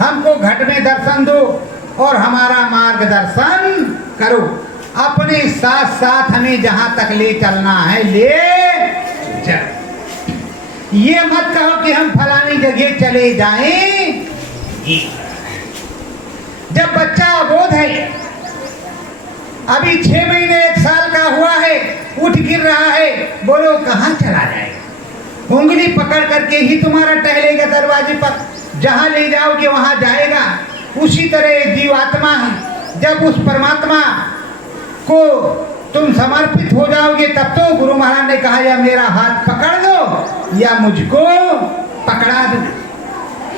हमको घट में दर्शन दो और हमारा मार्गदर्शन करो। अपने साथ साथ हमें जहां तक ले चलना है ले चल। ये मत कहो कि हम फलानी जगह चले जाएं। जब बच्चा अबोध है, अभी 6 महीने 1 साल का हुआ है, उठ गिर रहा है, बोलो कहाँ चला जाएगा? उंगली पकड़ करके ही तुम्हारा टहलेगा दरवाजे पर, जहां ले जाओगे वहां जाएगा। उसी तरह जीवात्मा है, जब उस परमात्मा को तुम समर्पित हो जाओगे तब तो गुरु महाराज ने कहा या मेरा हाथ पकड़ दो या मुझको पकड़ा दो।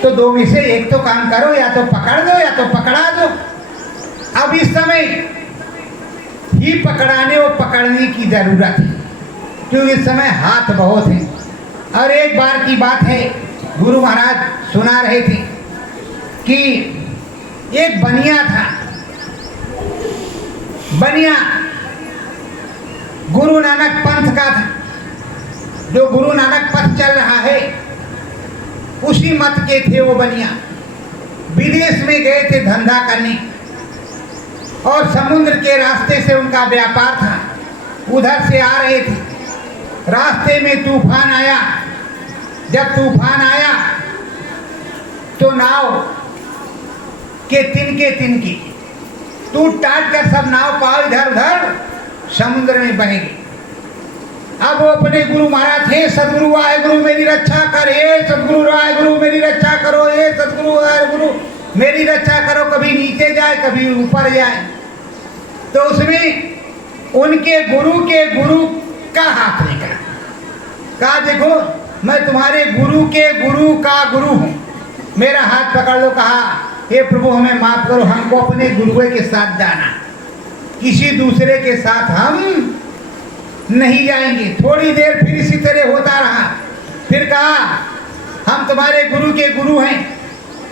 तो दो में से एक तो काम करो, या तो पकड़ दो या तो पकड़ा दो। अब इस समय ही पकड़ाने और पकड़ने की जरूरत है, क्योंकि इस समय हाथ बहुत है। और एक बार की बात है, गुरु महाराज सुना रहे थे कि एक बनिया था। बनिया गुरु नानक पंथ का था, जो गुरु नानक पथ चल रहा है उसी मत के थे वो बनिया। विदेश में गए थे धंधा करने और समुद्र के रास्ते से उनका व्यापार था। उधर से आ रहे थे, रास्ते में तूफान आया। जब तूफान आया तो नाव के तिनके टूट टाट कर सब नाव पाव इधर उधर समुद्र में बह गए। अब वो अपने गुरु महाराज थे, सदगुरु आए गुरु मेरी रक्षा कर, हे सदगुरु आए गुरु मेरी रक्षा करो, हे सदगुरु आए गुरु मेरी रक्षा करो। कभी नीचे जाए कभी ऊपर जाए। तो उसमें उनके गुरु के गुरु का हाथ निकला। कहा देखो मैं तुम्हारे गुरु के गुरु का गुरु हूँ, मेरा हाथ पकड़ लो। कहा हे प्रभु हमें माफ करो, हमको अपने गुरुए के साथ जाना, किसी दूसरे के साथ हम नहीं जाएंगे। थोड़ी देर फिर इसी तरह होता रहा। फिर कहा हम तुम्हारे गुरु के गुरु हैं।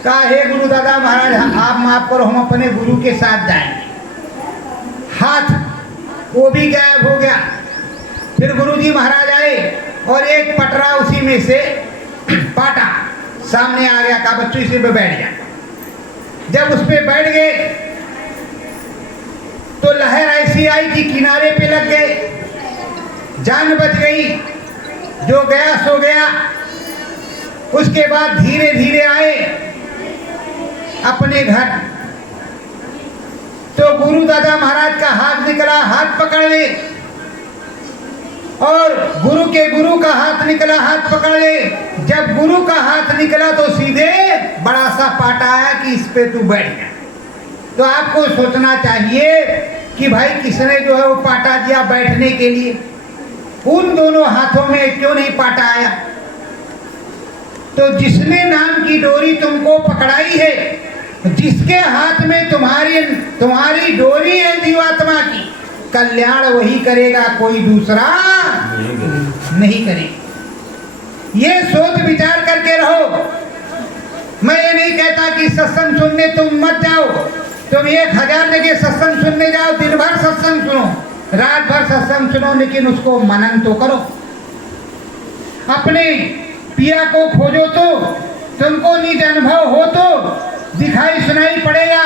कहा हे गुरु दादा महाराज आप माफ करो, हम अपने गुरु के साथ जाएंगे। हाथ वो भी गायब हो गया। फिर गुरु जी महाराज आए और एक पटरा उसी में से पाटा सामने आ गया। कहा बच्चों इसी पे बैठ गया। जब उस पे बैठ गए तो लहर ऐसी आई कि किनारे पे लग गए, जान बच गई। जो गया सो गया। उसके बाद धीरे धीरे आए अपने घर। तो गुरु दादा महाराज का हाथ निकला, हाथ पकड़ ले, और गुरु के गुरु का हाथ निकला, हाथ पकड़ ले। जब गुरु का हाथ निकला तो सीधे बड़ा सा पाटा आया कि इस पे तू बैठ गया। तो आपको सोचना चाहिए कि भाई किसने जो है वो पाटा दिया बैठने के लिए, उन दोनों हाथों में क्यों नहीं पाटा आया? तो जिसने नाम की डोरी तुमको पकड़ाई है, जिसके हाथ में तुम्हारी डोरी है जीवात्मा की, कल्याण वही करेगा, कोई दूसरा नहीं करेगा। ये सोच विचार करके रहो। मैं ये नहीं कहता कि सत्संग सुनने तुम मत जाओ। तुम 1000 जगह सत्संग सुनने जाओ, दिन भर सत्संग सुनो, रात भर सत्संग सुनो, लेकिन उसको मनन तो करो। अपने पिया को खोजो तो तुमको निज अनुभव हो तो दिखाई सुनाई पड़ेगा।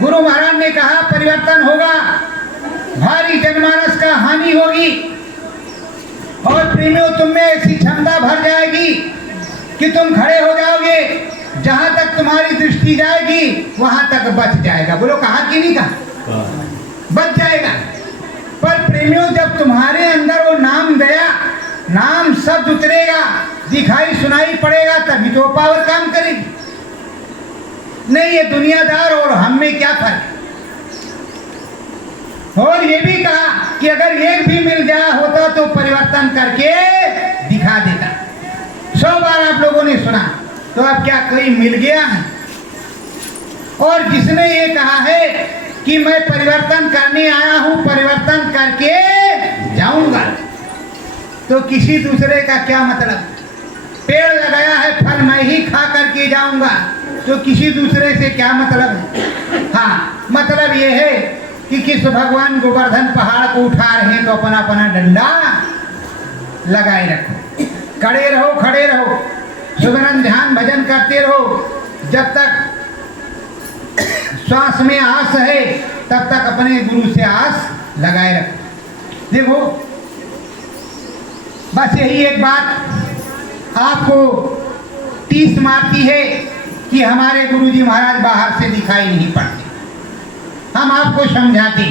गुरु महाराज ने कहा परिवर्तन होगा, भारी जनमानस का हानि होगी, और प्रेमियों तुम में ऐसी क्षमता भर जाएगी कि तुम खड़े हो जाओगे, जहां तक तुम्हारी दृष्टि जाएगी वहां तक बच जाएगा। बोलो कहा कि नहीं कहा? बच जाएगा। पर प्रेमियों जब तुम्हारे अंदर वो नाम दया, नाम शब्द उतरेगा, दिखाई सुनाई पड़ेगा, तभी तो पावर काम करेगी। नहीं ये दुनियादार और हम में क्या फर्क। और ये भी कहा कि अगर एक भी मिल गया होता तो परिवर्तन करके दिखा देता। 100 बार आप लोगों ने सुना, तो अब क्या कोई मिल गया है? और जिसने ये कहा है कि मैं परिवर्तन करने आया हूं, परिवर्तन करके जाऊंगा, तो किसी दूसरे का क्या मतलब? पेड़ लगाया है, फल मैं ही खा करके जाऊंगा, तो किसी दूसरे से क्या मतलब है? हाँ, मतलब ये है कि किस भगवान गोवर्धन पहाड़ को उठा रहे हैं तो अपना अपना डंडा लगाए रखो, खड़े रहो, सुमिरन ध्यान भजन करते रहो। जब तक श्वास में आस है तब तक अपने गुरु से आस लगाए रखो। देखो बस यही एक बात आपको टीस मारती है कि हमारे गुरुजी महाराज बाहर से दिखाई नहीं पड़ते। हम आपको समझाते,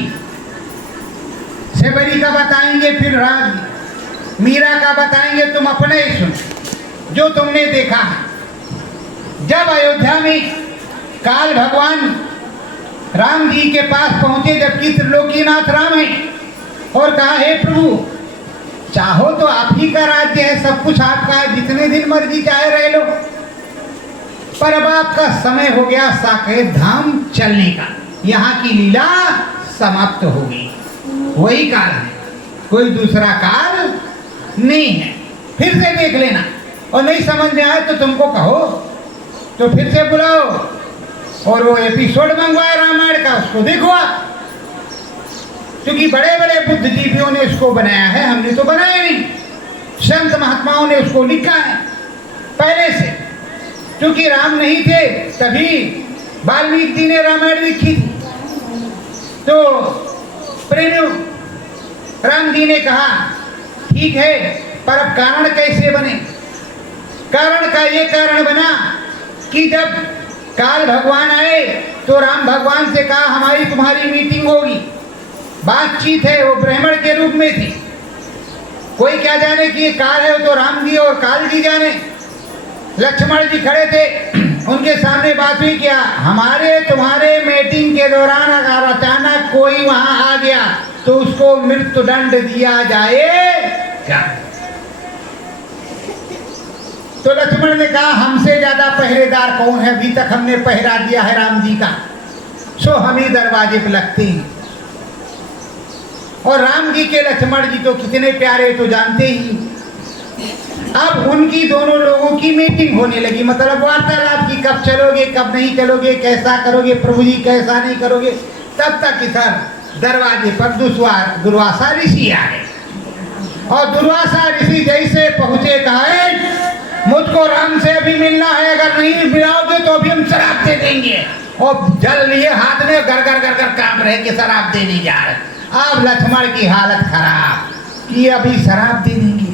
सेबरी का बताएंगे, फिर राज मीरा का बताएंगे, तुम अपने ही सुनो जो तुमने देखा है। जब अयोध्या में काल भगवान राम जी के पास पहुंचे, जबकि त्रिलोकीनाथ राम है, और कहा हे प्रभु चाहो तो आप ही का राज्य है, सब कुछ आपका है, जितने दिन मर्जी चाहे रह लो, पर अब आपका समय हो गया साकेत धाम चलने का, यहाँ की लीला समाप्त हो गई। वही काल है, कोई दूसरा काल नहीं है। फिर से देख लेना, और नहीं समझ में आए तो तुमको कहो तो फिर से बुलाओ, और वो एपिसोड मंगवाए रामायण का, उसको देखो आप। क्योंकि बड़े बड़े बुद्धिजीवियों ने उसको बनाया है, हमने तो बनाया नहीं। संत महात्माओं ने उसको लिखा है पहले से। क्योंकि राम नहीं थे तभी वाल्मीकि जी ने रामायण लिखी थी। तो प्रेमियों, राम जी ने कहा ठीक है, पर अब कारण कैसे बने? कारण का ये कारण बना कि जब काल भगवान आए तो राम भगवान से कहा हमारी तुम्हारी मीटिंग होगी, बातचीत है। वो ब्राह्मण के रूप में थी, कोई क्या जाने कि ये काल है, वो तो राम जी और काल जी जाने। लक्ष्मण जी खड़े थे, उनके सामने बात हुई, क्या हमारे तुम्हारे मीटिंग के दौरान अगर अचानक कोई वहां आ गया तो उसको मृत्यु दंड दिया जाएगा? तो लक्ष्मण ने कहा हमसे ज्यादा पहरेदार कौन है, अभी तक हमने पहरा दिया है राम जी का, सो हम ही दरवाजे पर लगते हैं। और राम जी के लक्ष्मण जी तो कितने प्यारे तो जानते ही। अब उनकी दोनों लोगों की मीटिंग होने लगी, मतलब वार्तालाप की, कब चलोगे कब नहीं चलोगे, कैसा करोगे प्रभु जी, कैसा नहीं करोगे। तब तक इधर दरवाजे पर दुर्वासा ऋषि आए, और दुर्वासा ऋषि जैसे पहुंचे कहा मुझको राम से अभी मिलना है, अगर नहीं मिलाओगे तो अभी हम शराब दे देंगे। और जल लिए हाथ में, गर गर गर गर काम रहे कि शराब देने जा रहे। अब लक्ष्मण की हालत खराब कि अभी शराब दे देंगे,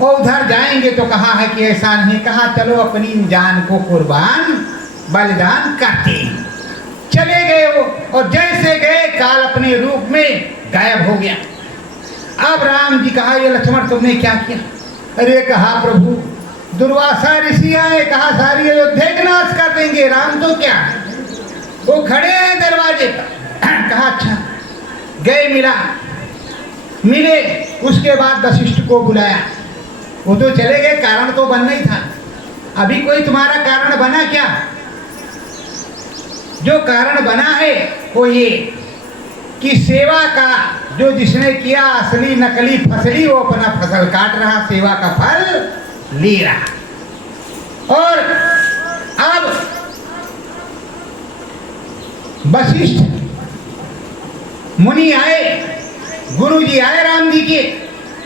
और उधर जाएंगे तो कहा है कि ऐसा नहीं, कहा चलो अपनी जान को कुर्बान बलिदान करते हैं। चले गए वो, और जैसे गए काल अपने रूप में गायब हो गया। अब राम जी कहा ये लक्ष्मण तुमने क्या किया? अरे कहा प्रभु दुर्वासा ऋषि आए, कहा सारी अयोध्या का नाश कर देंगे। राम तो क्या, वो खड़े हैं दरवाजे पर। कहा अच्छा, गए मिले, उसके बाद वशिष्ठ को बुलाया, वो तो चले गए, कारण तो बनना ही था। अभी कोई तुम्हारा कारण बना क्या? जो कारण बना है वो ये कि सेवा का जो जिसने किया असली नकली फसली, वो अपना फसल काट रहा, सेवा का फल ले रहा। और अब वशिष्ठ मुनि आए, गुरु जी आए राम जी के,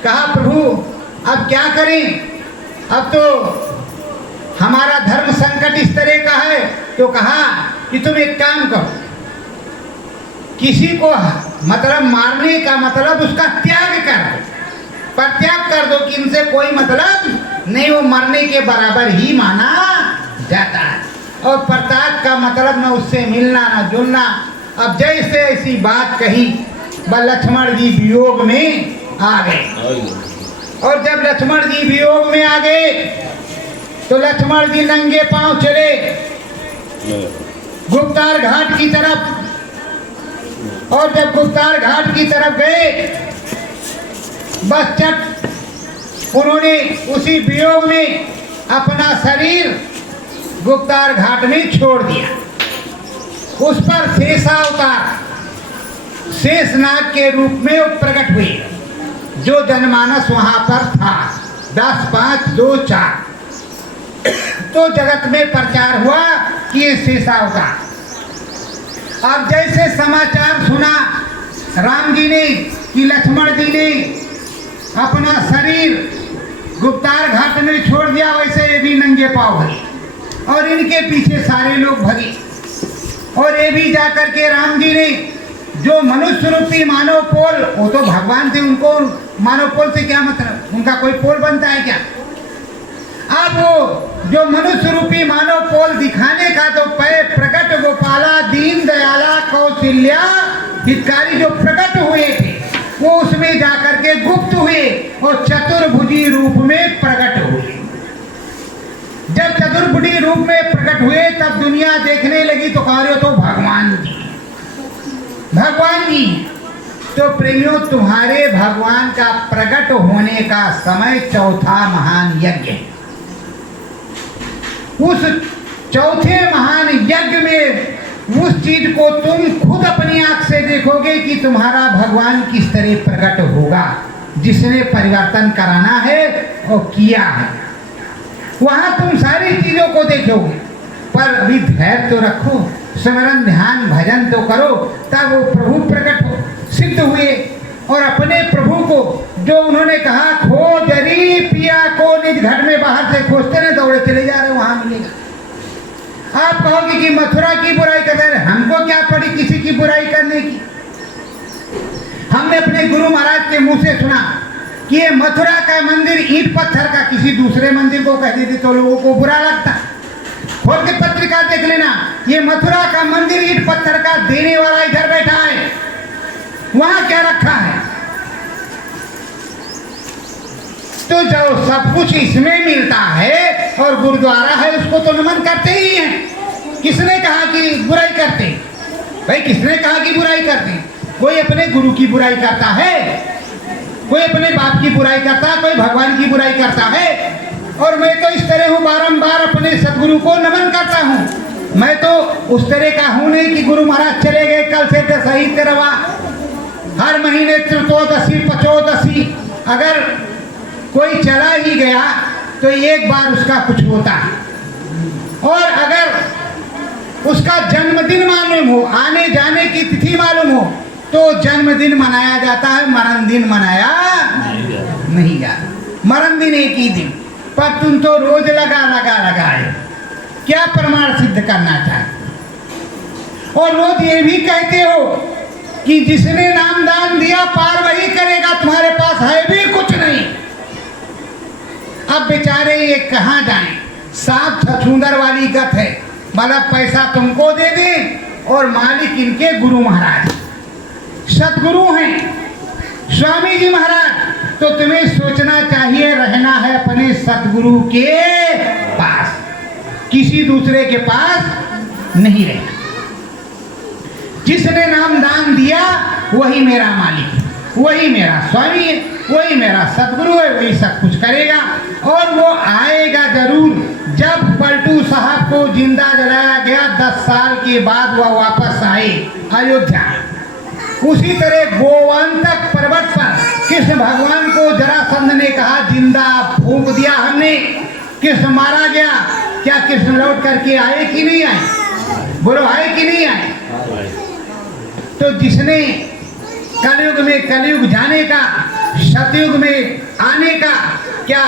कहा प्रभु अब क्या करें, अब तो हमारा धर्म संकट इस तरह का है। तो कहा कि तुम एक काम करो, किसी को मतलब मारने का मतलब उसका त्याग कर दो, परित्याग कर दो कि इनसे कोई मतलब नहीं, वो मरने के बराबर ही माना जाता है। और परित्याग का मतलब न उससे मिलना न जुलना। अब जैसे ऐसी बात कही, लक्ष्मण जी वियोग में आ गए। और जब लक्ष्मण जी वियोग में आ गए तो लक्ष्मण जी नंगे पांव चले गुप्तार घाट की तरफ। और जब गुप्तार घाट की तरफ गए, बस चट उन्होंने उसी वियोग में अपना शरीर गुप्तार घाट में छोड़ दिया। उस पर शेषावतार शेषनाग के रूप में वो प्रकट हुए, जो जनमानस वहां पर था 10-5-2-4। तो जगत में प्रचार हुआ कि ये शेषावतार। अब जैसे समाचार सुना राम जी ने कि लक्ष्मण जी ने अपना शरीर गुप्तार घाट में छोड़ दिया, वैसे ये भी नंगे पांव भगे और इनके पीछे सारे लोग भगे। और ये भी जाकर के राम जी ने जो मनुष्य रूपी मानव पोल, वो तो भगवान थे, उनको मानव पोल से क्या मतलब, उनका कोई पोल बनता है क्या? अब वो जो मनुष्य रूपी मानव पोल दिखाने का तो प्रकट गोपाला दीन दयाला कौशल्या हितकारी जो प्रकट हुए थे, वो उसमें जाकर के गुप्त हुए और चतुर्भुजी रूप में प्रकट हुए। जब चतुर्भुजी रूप में प्रकट हुए तब दुनिया देखने लगी तो कह रहे हो तो भगवान जी, भगवान जी। तो प्रेमियों, तुम्हारे भगवान का प्रकट होने का समय चौथा महान यज्ञ है। उस चौथे महान यज्ञ में उस चीज को तुम खुद अपनी आंख से देखोगे कि तुम्हारा भगवान किस तरह प्रकट होगा, जिसने परिवर्तन कराना है और किया है। वहां तुम सारी चीजों को देखोगे, पर अभी धैर्य तो रखो, स्मरण ध्यान भजन तो करो, तब वो प्रभु प्रकट हो सिद्ध हुए और अपने प्रभु को जो उन्होंने कहा खो जरी पिया को निज घर में बाहर से खोजते रहे, दौड़े चले जा रहे, वहां मिलेगा। आप कहोगे कि मथुरा की बुराई कर रहे, हमको क्या पड़ी किसी की बुराई करने की। हमने अपने गुरु महाराज के मुंह से सुना कि ये मथुरा का मंदिर ईंट पत्थर का, किसी दूसरे मंदिर को कह देते तो लोगों को बुरा लगता। खोल के पत्रिका देख लेना, ये मथुरा का मंदिर ईंट पत्थर का देने वाला इधर बैठा है, वहां क्या रखा है। तो जो सब कुछ इसमें मिलता है और गुरुद्वारा है उसको तो नमन करते ही हैं। किसने कहा कि बुराई करते? भाई किसने कहा कि बुराई करते? कोई अपने गुरु की बुराई करता है, कोई अपने बाप की बुराई करता है, कोई भगवान की बुराई करता है। और मैं तो इस तरह हूँ, बारंबार अपने सदगुरु को नमन करता हूँ। मैं तो उस तरह का हूँ नहीं कि गुरु महाराज चले गए कल से तो सही करवा, हर महीने त्रयोदशी पचोदशी अगर कोई चला ही गया तो एक बार उसका कुछ होता है। और अगर उसका जन्मदिन मालूम हो, आने जाने की तिथि मालूम हो, तो जन्मदिन मनाया जाता है, मरण दिन मनाया नहीं जाता। मरण दिन एक ही दिन, पर तुम तो रोज लगाए क्या प्रमाण सिद्ध करना चाहते? और रोज ये भी कहते हो कि जिसने नाम दान दिया पार वही करेगा, तुम्हारे पास है भी कुछ नहीं। अब बेचारे ये कहाँ जाएं? साफ छछूंदर वाली गत है, मतलब पैसा तुमको दे दें और मालिक इनके गुरु महाराज सतगुरु हैं, स्वामी जी महाराज। तो तुम्हें सोचना चाहिए, रहना है अपने सतगुरु के पास, किसी दूसरे के पास नहीं रहना। जिसने नाम दान दिया वही मेरा मालिक है, वही मेरा स्वामी है, वही मेरा सतगुरु है, वही सब कुछ करेगा। और वो आएगा जरूर। जब पलटू साहब को जिंदा जलाया गया 10 साल के बाद वह वापस आए अयोध्या, उसी तरह गोवंतक पर्वत पर कृष्ण भगवान को जरासंध ने कहा जिंदा फूंक दिया हमने, कृष्ण मारा गया, क्या कृष्ण लौट करके आए कि नहीं आए? बोलो आए कि नहीं आए? तो जिसने कलयुग में कलयुग जाने का, सतयुग में आने का, क्या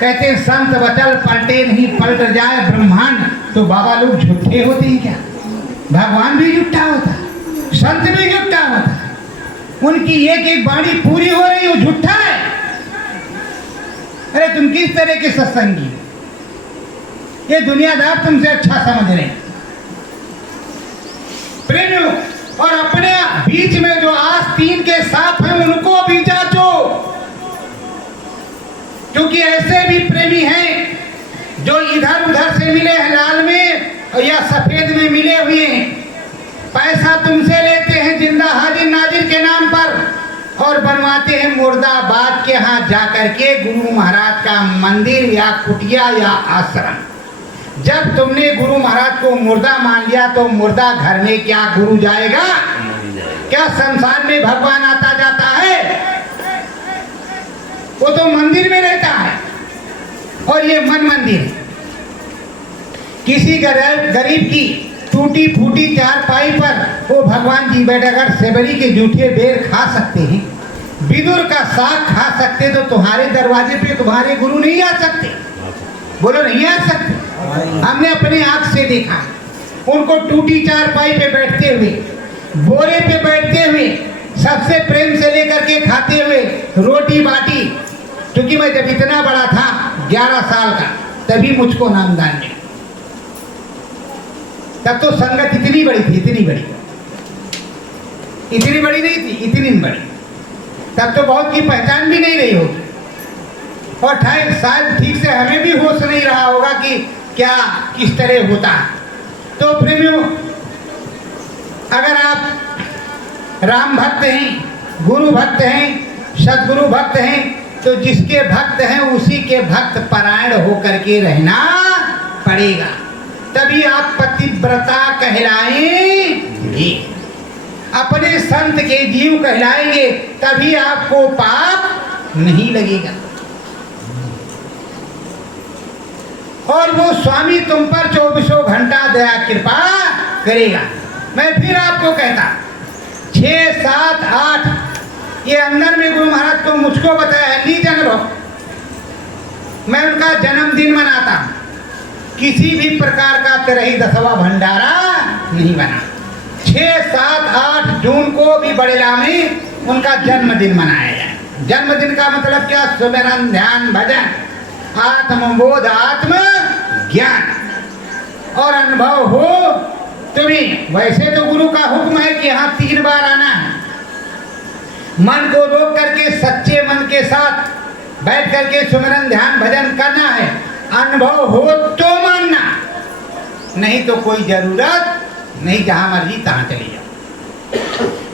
कहते हैं संत वचल पलटे नहीं पलट जाए ब्रह्मांड, तो बाबा लोग झूठे होते हैं क्या? भगवान भी झूठा होता, संत भी झूठा होता, उनकी एक एक बाणी पूरी हो रही हो, झूठा है। अरे तुम किस तरह के सत्संगी? ये दुनियादार तुमसे अच्छा समझ रहे हैं प्रेमियों। और अपने बीच में जो आस्तीन के साथ हैं उनको भी जांचो, क्योंकि ऐसे भी प्रेमी हैं जो इधर उधर से मिले हैं, लाल में या सफेद में मिले हुए हैं, पैसा तुमसे लेते हैं जिंदा हाजिर नाजिर के नाम पर और बनवाते हैं मुर्दाबाद के यहाँ जाकर के गुरु महाराज का मंदिर या कुटिया या आश्रम। जब तुमने गुरु महाराज को मुर्दा मान लिया तो मुर्दा घर में क्या गुरु जाएगा? क्या संसार में भगवान आता जाता है? वो तो मंदिर में रहता है। और ये मन मंदिर, किसी गरीब की टूटी फूटी चारपाई पर वो भगवान जी बैठकर सेवरी के जूठे बेर खा सकते हैं, विदुर का साग खा सकते, तो तुम्हारे दरवाजे पे तुम्हारे गुरु नहीं आ सकते? बोलो नहीं आ सकते। हमने अपने आंख से देखा उनको टूटी चारपाई पे बैठते हुए, बोरे पे बैठते हुए, सबसे प्रेम से लेकर के खाते हुए रोटी बाटी। क्योंकि मैं जब इतना बड़ा था 11 साल का, तभी मुझको नामदान मिला। तब तो संगत इतनी बड़ी थी, इतनी बड़ी नहीं थी, इतनी बड़ी। तब तो बहुत की पहचान भी नहीं रही होगी, और शायद ठीक से हमें भी होश नहीं रहा होगा कि क्या किस तरह होता है। तो प्रेमियों, अगर आप राम भक्त हैं, गुरु भक्त हैं, सदगुरु भक्त हैं, तो जिसके भक्त हैं उसी के भक्त परायण होकर के रहना पड़ेगा, तभी आप पतिव्रता कहलाएंगे, अपने संत के जीव कहलाएंगे, तभी आपको पाप नहीं लगेगा। और वो स्वामी तुम पर 24 घंटा दया कृपा करेगा। मैं फिर आपको कहता 6, 7, 8 ये अंदर में गुरु महाराज को मुझको बताया है, निज अनुभव। मैं उनका जन्मदिन मनाता हूँ, किसी भी प्रकार का तरही 10वां भंडारा नहीं बना। 6, 7, 8 जून को भी बड़ेला में उनका जन्मदिन मनाया जाए। जन्मदिन का मतलब क्या? सुमिरन, ध्यान, भजन, आत्मबोध, आत्म ज्ञान और अनुभव हो तुम्हें। वैसे तो गुरु का हुक्म है कि यहाँ 3 बार आना है। मन को रोक करके सच्चे मन के साथ बैठ करके सुमिरन, ध्यान, भजन करना है। अनुभव हो तो मानना, नहीं तो कोई जरूरत नहीं, जहां मर्जी तहां चली जाओ।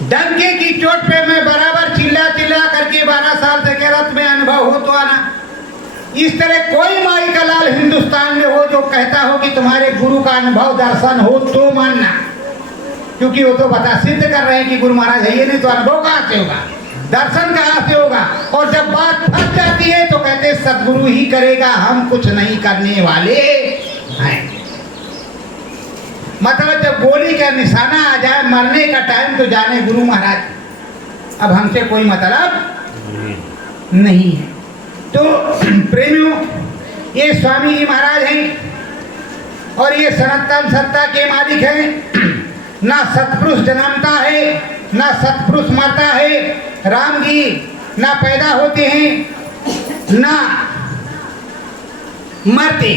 डंके की चोट पे मैं बराबर चिल्ला करके 12 साल से कह रहा तुम्हें अनुभव हो तो आना। इस तरह कोई माई का लाल हिंदुस्तान में हो जो कहता हो कि तुम्हारे गुरु का अनुभव दर्शन हो तो मानना, क्योंकि वो तो बता सिद्ध कर रहे हैं कि गुरु महाराज है, ये नहीं तो अनुभव कहाँ से होगा, दर्शन कहाँ से होगा। और जब बात फंस जाती है तो कहते सदगुरु ही करेगा, हम कुछ नहीं करने वाले हैं। मतलब जब गोली का निशाना आ जाए, मरने का टाइम, तो जाने गुरु महाराज अब हमसे कोई मतलब नहीं है। तो प्रेमियों, ये स्वामी जी महाराज हैं और ये सनातन सत्ता के मालिक हैं। ना सतपुरुष जन्मता है, ना सतपुरुष मरता है। राम जी ना पैदा होते हैं, ना मरते,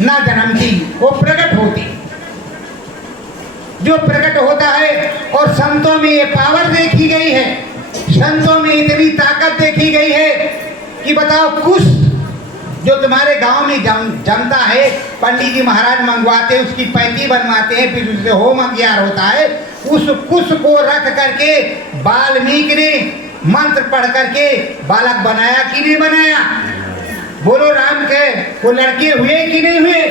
ना जन्मती, वो प्रकट होते। जो प्रकट होता है, और संतों में ये पावर देखी गई है, संतों में इतनी ताकत देखी गई है कि बताओ, कुश जो तुम्हारे गांव में जमता है, पंडित जी महाराज मंगवाते, उसकी पैती बनवाते हैं, फिर उससे होम अज्ञार होता है। उस कुश को रख करके वाल्मीकि ने मंत्र पढ़ करके बालक बनाया कि नहीं बनाया? बोलो राम के वो लड़के हुए कि नहीं हुए?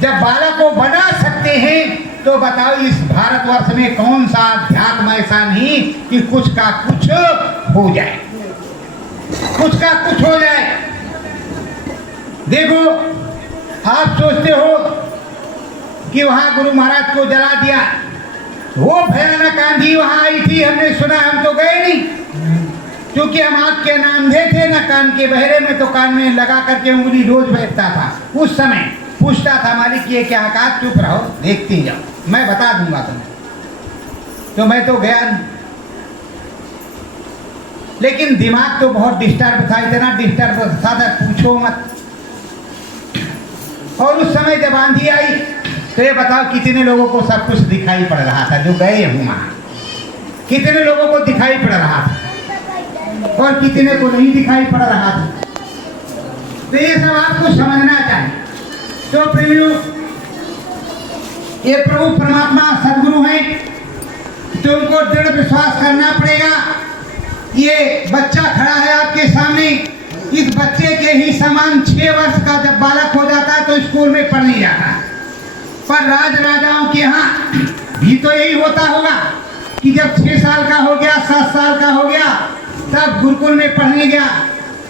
जब बालक को बना सकते हैं तो बताओ इस भारतवर्ष में कौन सा अध्यात्म ऐसा नहीं कि कुछ का कुछ हो जाए, कुछ का कुछ हो जाए। देखो, आप सोचते हो कि वहां गुरु महाराज को जला दिया, वो भयानक आंधी वहां आई थी, हमने सुना, हम तो गए नहीं, क्योंकि हम आँख के ना अंधे थे ना कान के बहरे में, तो कान में लगा करके उंगली रोज बैठता था। उस समय पूछता था मालिक ये क्या कहा, चुप रहो देखती जाओ, मैं बता दूंगा तुम्हें। तो मैं तो गया नहीं, लेकिन दिमाग तो बहुत डिस्टर्ब था, इतना डिस्टर्ब था पूछो मत। और उस समय जब आंधी आई तो ये बताओ कितने लोगों को सब कुछ दिखाई पड़ रहा था, जो गए हूँ वहां, कितने लोगों को दिखाई पड़ रहा था और कितने को नहीं दिखाई पड़ रहा था। तो ये सब आपको समझना चाहिए। तो प्रेमियों, ये प्रभु परमात्मा सदगुरु हैं, तो उनको दृढ़ विश्वास करना पड़ेगा। ये बच्चा खड़ा है आपके सामने, इस बच्चे के ही समान 6 वर्ष का जब बालक हो जाता है तो स्कूल में पढ़ने जाता है। पर राज राजाओं के यहाँ भी तो यही होता होगा कि जब 6 साल का हो गया, 7 साल का हो गया, तब गुरुकुल में पढ़ने गया।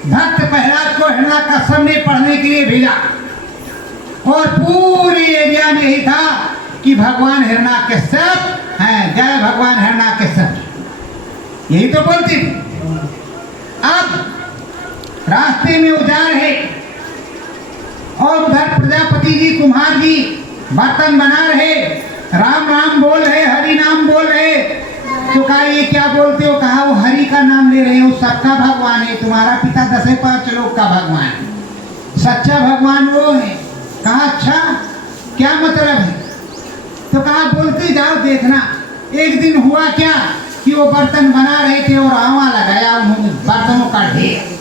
भक्त प्रहलाद को हिरण्याकश्यप ने पढ़ने के लिए भेजा, और पूरे एरिया में ही था कि भगवान हिरण्याकश्यप हैं, जय भगवान हिरण्याकश्यप, यही तो बोलती थी। अब रास्ते में उजाड़ है और उधर प्रजापति जी कुम्हार जी बर्तन बना रहे, राम राम बोल रहे, हरि नाम बोल रहे। तो कहा ये क्या बोलते हो? कहा वो हरि का नाम ले रहे हो, सबका भगवान है, तुम्हारा पिता 10-5 लोग का भगवान है, सच्चा भगवान वो है। कहा अच्छा क्या मतलब है? तो कहा बोलते जाओ देखना। एक दिन हुआ क्या कि वो बर्तन बना रहे थे और आवा लगाया उन्होंने बर्तनों का ढेर,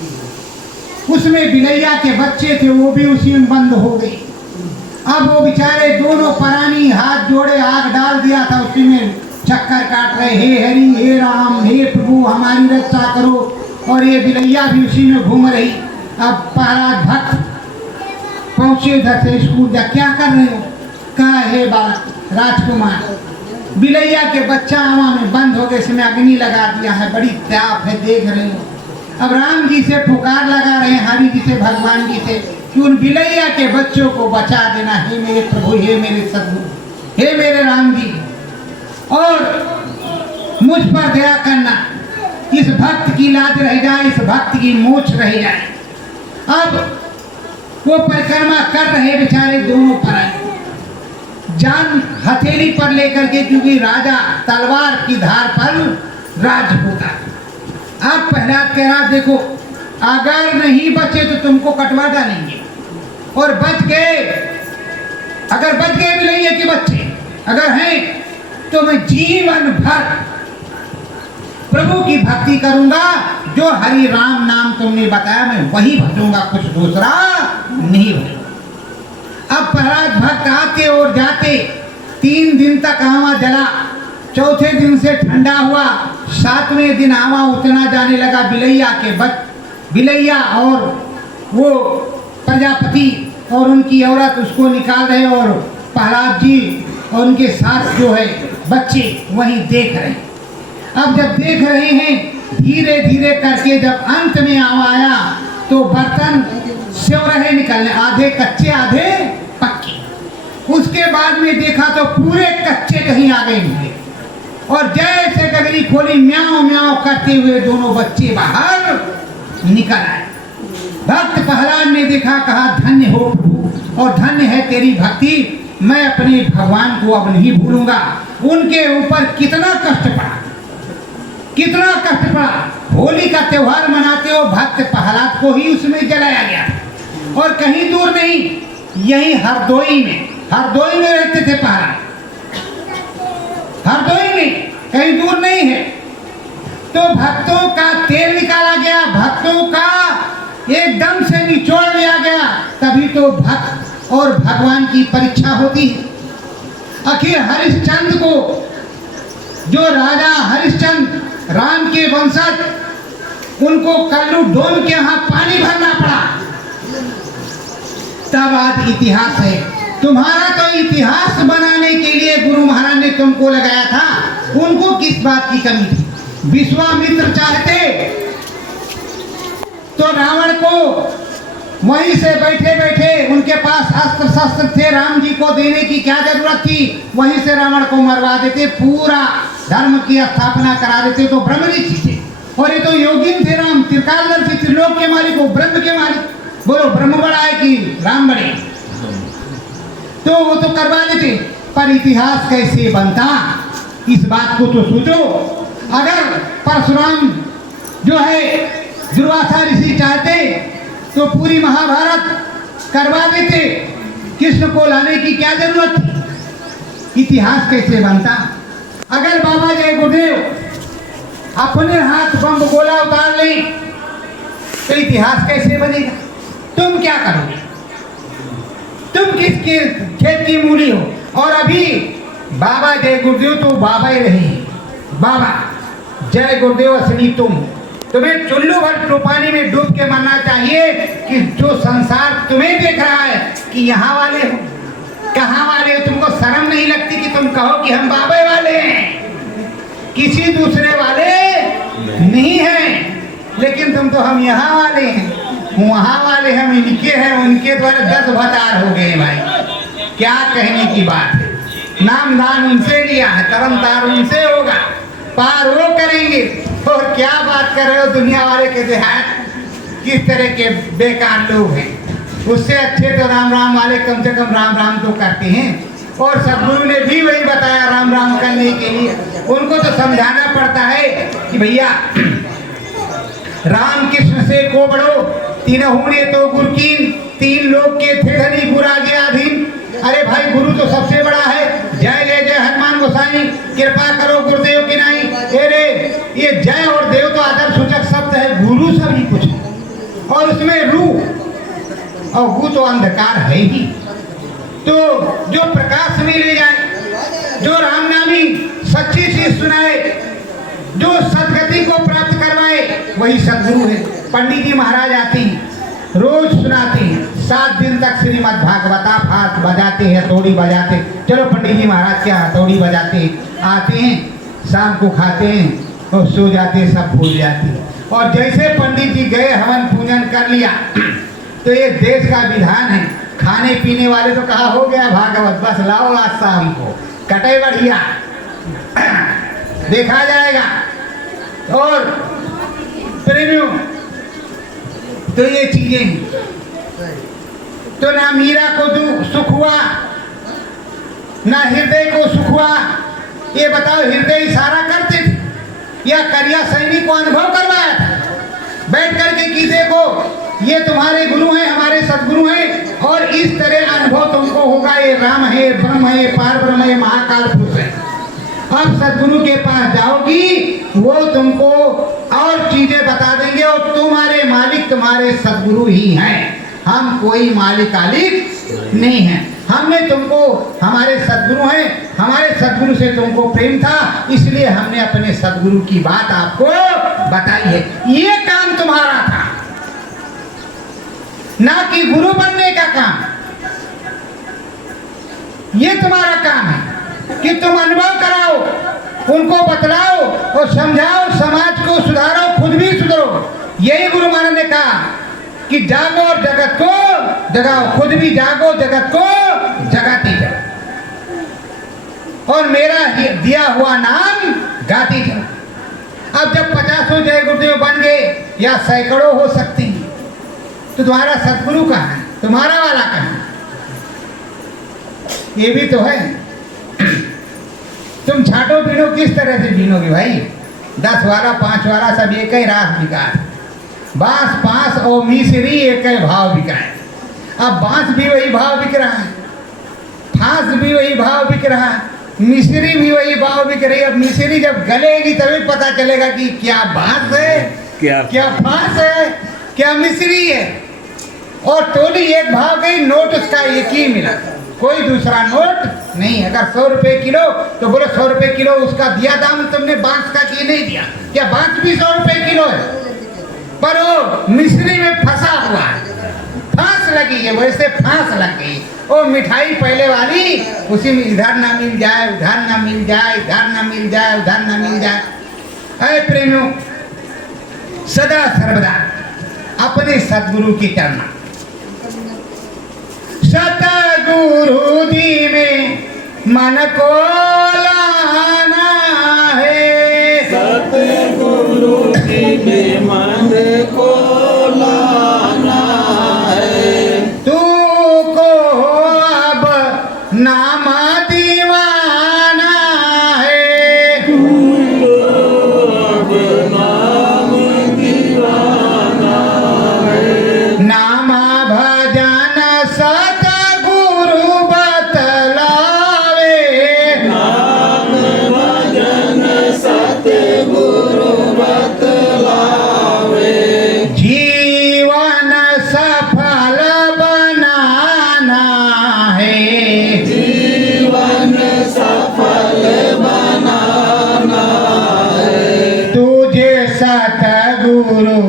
उसमें बिलैया के बच्चे थे, वो भी उसी में बंद हो गए। अब वो बेचारे दोनों प्राणी हाथ जोड़े आग डाल दिया था, उसी में चक्कर काट रहे, हे हरि हे राम हे प्रभु हमारी रक्षा करो, और ये बिलैया भी उसी में घूम रही। अब प्रहलाद भक्त पहुंचे उधर से स्कूल, जा क्या कर रहे हो? कहा हे बालक राजकुमार, बिलैया के बच्चा आवा में बंद हो गए, इसमें अग्नि लगा दिया है, बड़ी ताप है, देख रहे हो। अब राम जी से पुकार लगा रहे हैं, हरि जी से, भगवान जी से, कि उन बिलैया के बच्चों को बचा देना, हे मेरे प्रभु, हे मेरे सद्गुरु, हे मेरे राम जी, और मुझ पर दया करना, इस भक्त की लाज रह जाए, इस भक्त की मोछ रह जाए। अब वो परिक्रमा कर रहे बेचारे दोनों प्राणी, जान हथेली पर लेकर के, क्योंकि राजा तलवार की धार पर राज होता। अब प्रहलाद कह रहा देखो, अगर नहीं बचे तो तुमको कटवा डालेंगे, और बच गए, अगर बच गए बिलैया के बच्चे अगर हैं तो मैं जीवन भर प्रभु की भक्ति करूंगा, जो हरि राम नाम तुमने बताया मैं वही भजूंगा, कुछ दूसरा नहीं होगा। अब प्रहलाद भक्त आते और जाते, 3 दिन तक आवा जला, चौथे दिन से ठंडा हुआ, 7वें दिन आवा उतना जाने लगा। बिलैया और वो प्रजापति और उनकी औरत उसको निकाल रहे, और प्रहलाद जी और उनके साथ जो है बच्चे वहीं देख रहे। अब जब देख रहे हैं, धीरे धीरे करके जब अंत में आया तो बर्तन सेव रहे निकलने, आधे कच्चे आधे पक्के। उसके बाद में देखा तो पूरे कच्चे कहीं आ गए निकले, और जैसे गगरी खोली, म्याओ म्याओ करते हुए दोनों बच्चे बाहर निकल आए। भक्त प्रहलाद ने देखा, कहा धन्य हो प्रभु, और धन्य है तेरी भक्ति, मैं अपने भगवान को अब नहीं भूलूंगा। उनके ऊपर कितना कष्ट पड़ा, कितना कष्ट पड़ा। होली का त्योहार मनाते हो, भक्त प्रहलाद को ही उसमें जलाया गया, और कहीं दूर नहीं, यही हरदोई में रहते थे प्रहलाद, हरदोई में, कहीं दूर नहीं है। तो भक्तों का तेल निकाला गया, भक्तों का एकदम से निचोड़ लिया गया, तभी तो भक्त और भगवान की परीक्षा होती है। आखिर हरिश्चंद्र को, जो राजा हरिश्चंद्र राम के वंशज, उनको कल्लू डोम के यहाँ पानी भरना पड़ा। तब आज इतिहास है। तुम्हारा तो इतिहास बनाने के लिए गुरु महाराज ने तुमको लगाया था, उनको किस बात की कमी थी? विश्वामित्र चाहते तो रावण को वहीं से बैठे बैठे, उनके पास अस्त्र शस्त्र थे, राम जी को देने की क्या जरूरत थी? वहीं से रावण को मरवा देते, पूरा धर्म की स्थापना करा देते। तो ब्रह्म ऋषि थे, और ये तो योगिन थे, राम त्रिकालदर्शी, त्रिलोक के मालिक, वो ब्रह्म के मालिक। बोलो ब्रह्म बड़ा है कि राम बड़े? तो वो तो करवा देते, पर इतिहास कैसे बनता, इस बात को तो सोचो। अगर परशुराम जो है दुर्वासा ऋषि चाहते तो पूरी महाभारत करवा देते, कृष्ण को लाने की क्या जरूरत थी? इतिहास कैसे बनता? अगर बाबा जय गुरुदेव अपने हाथ बम गोला उतार ले तो इतिहास कैसे बनेगा? तुम क्या करोगे? तुम किसके खेत की मूली हो? और अभी बाबा जय गुरुदेव तो बाबा ही रहे, बाबा जय गुरुदेव असली तुम्हें चुल्लू भर पानी में डूब के मरना चाहिए कि जो संसार तुम्हें देख रहा है कि यहाँ वाले हो, कहाँ वाले हो? तुमको शर्म नहीं लगती कि तुम कहो कि हम बाबा वाले हैं, किसी दूसरे वाले नहीं हैं? लेकिन तुम तो हम यहाँ वाले हैं, वहाँ वाले हम इनके हैं, उनके द्वारा 10 अवतार हो गए भाई। क्या कहने की बात है? नाम दान उनसे लिया है, तरम तार उनसे होगा, पार वो करेंगे। और क्या बात कर रहे हो, दुनिया वाले कहते हैं किस तरह के बेकार लोग हैं। उससे अच्छे तो राम राम वाले कम से कम राम राम तो करते हैं। और सदगुरु ने भी वही बताया राम राम करने के लिए। उनको तो समझाना पड़ता है कि भैया राम कृष्ण से को बड़ो, तीनों ने तो गुरु कीन, तीन लोग के थे धनी गुरु आगे अधीन। अरे भाई गुरु तो सबसे बड़ा है। जय जय जय हनुमान गोसाई, कृपा करो गुरुदेव की नाई। अरे ये जय और देव तो आदर सूचक शब्द है, गुरु सभी कुछ है। और उसमें रू और वो तो अंधकार है ही। तो जो प्रकाश में ले जाए, जो रामनामी सच्ची चीज सुनाए, जो सदगति को प्राप्त करवाए, वही सदगुरु है। पंडित जी महाराज आते हैं, रोज सुनाते हैं, 7 दिन तक श्रीमद् भागवता फाट बजाते हैं, हथौड़ी बजाते। चलो पंडित जी महाराज क्या हथौड़ी बजाते हैं, आते हैं, शाम को खाते हैं और सो जाते हैं, सब भूल जाते हैं। और जैसे पंडित जी गए हवन पूजन कर लिया, तो ये देश का विधान है, खाने पीने वाले तो कहा हो गया भागवत, बस लाओ आज शाम को कटे बढ़िया देखा जाएगा। और प्रेमियों तो ये चीजें हैं। तो ना मीरा को सुख हुआ, ना हृदय को सुख हुआ। ये बताओ हृदय इशारा करते थे या करिया सैनिक को अनुभव करवाया था बैठ करके कि देखो ये तुम्हारे गुरु हैं, हमारे सदगुरु हैं, और इस तरह अनुभव तुमको होगा, ये राम है, ब्रह्म है, पार ब्रह्म है, महाकाल पुरुष है। अब सदगुरु के पास जाओगी, वो तुमको और चीजें बता देंगे, और तुम्हारे मालिक तुम्हारे सदगुरु ही हैं। हम कोई मालिक आलिक नहीं है। हमने तुमको, हमारे सदगुरु हैं, हमारे सदगुरु से तुमको प्रेम था, इसलिए हमने अपने सदगुरु की बात आपको बताई है। ये काम तुम्हारा था, ना कि गुरु बनने का काम। ये तुम्हारा काम है कि तुम अनुभव कराओ, उनको बतलाओ और समझाओ, समाज को सुधारो, खुद भी सुधरो। यही गुरु महाराज ने कहा कि जागो और जगत को जगाओ, खुद भी जागो, जगत को जगाती जाओ, और मेरा दिया हुआ नाम गाती जाओ। अब जब 50 जय गुरुदेव बन गए या सैकड़ों हो सकते हैं, तो तुम्हारा सदगुरु कहाँ है, तुम्हारा वाला कहाँ है? ये भी तो है। तुम छाटो पीनो किस तरह से बीनोगे भाई? 10 वाला 5 वाला सब एक ही रास बिका है। बांस 5 और मिसरी एक ही भाव बिका है। अब बांस भी वही भाव बिक रहा है, फांस भी वही भाव बिक रहा है, मिसरी भी वही भाव बिक रही है। अब मिसरी जब गलेगी तभी पता चलेगा कि क्या बांस है, क्या फांस है, क्या मिसरी है। और टोली एक भाव गई, नोट उसका एक ही मिला, कोई दूसरा नोट नहीं। अगर 100 रुपए किलो तो बोलो 100 रुपए किलो उसका दिया दाम तुमने बांस का कि नहीं दिया? क्या बांस भी 100 रुपए किलो है? पर वो मिश्री में फंसा हुआ है, फांस लगी है, वैसे फांस लग गई। वो मिठाई पहले वाली उसी में इधर ना मिल जाए, उधर ना मिल जाए, इधर ना मिल जाए, उधर ना मिल जाए। अरे प्रेमियों, सदा सर्वदा अपने सदगुरु की करना। सतगुरु जी में मन को लाना है, सतगुरु जी में मन को लाना है। तू को अब नाम दीवाना है, अब नाम दीवाना है। नाम भजन सतगुरु बतलावे, नाम भजन सतगुरु बतलावे। जीवन सफल बनाना है, जीवन सफल बनाना है। तुझे सतगुरु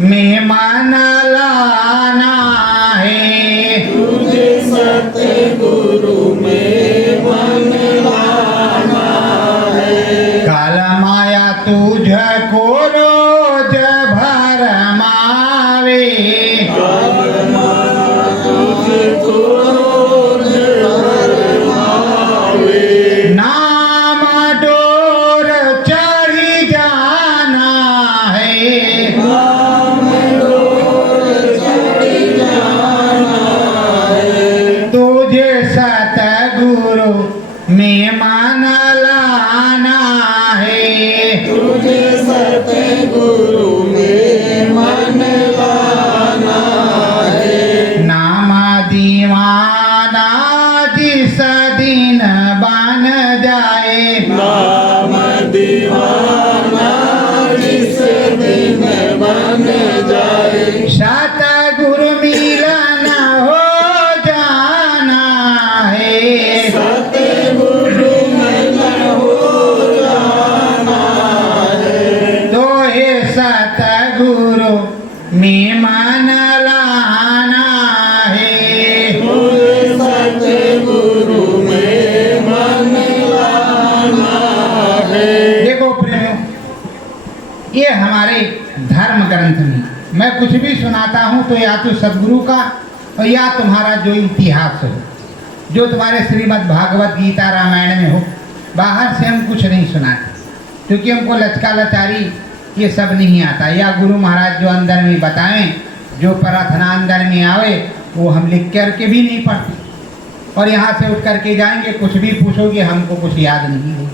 में मन लाना है, तुझे सतगुरु में मन लाना है। काल माया तुझको रोज भरमावे, तुझको रोज भरमावे। राम दीवाना जिस दिन बन जाए। सतगुरु मिलन हो जाना है, सतगुरु मिलन हो जाना है। तो हे सतगुरु में मन लाना है। सतगुरु में मन लाना है। देखो प्रेमियों, ये हमारे धर्म ग्रंथ में मैं कुछ भी सुनाता हूँ तो या तो सदगुरु का और या तुम्हारा जो इतिहास हो, जो तुम्हारे श्रीमद् भागवत गीता रामायण में हो। बाहर से हम कुछ नहीं सुनाते, क्योंकि हमको लचका लचारी ये सब नहीं आता। या गुरु महाराज जो अंदर में बताएं, जो प्रार्थना अंदर में आवे, वो हम लिख करके भी नहीं पढ़ते। और यहाँ से उठ करके जाएंगे, कुछ भी पूछोगे हमको कुछ याद नहीं है,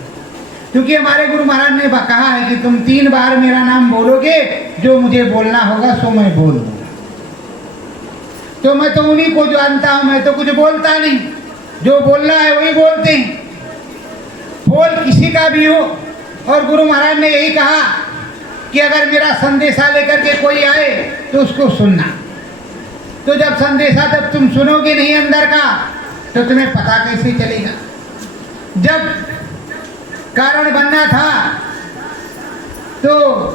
क्योंकि हमारे गुरु महाराज ने कहा है कि तुम 3 बार मेरा नाम बोलोगे, जो मुझे बोलना होगा सो मैं बोल दूंगा। तो मैं तो उन्हीं को जानता हूँ, मैं तो कुछ बोलता नहीं, जो बोलना है वही बोलते हैं, बोल किसी का भी हो। और गुरु महाराज ने यही कहा कि अगर मेरा संदेशा लेकर के कोई आए तो उसको सुनना। तो जब संदेशा जब तुम सुनोगे नहीं अंदर का, तो तुम्हें पता कैसे चलेगा। जब कारण बनना था तो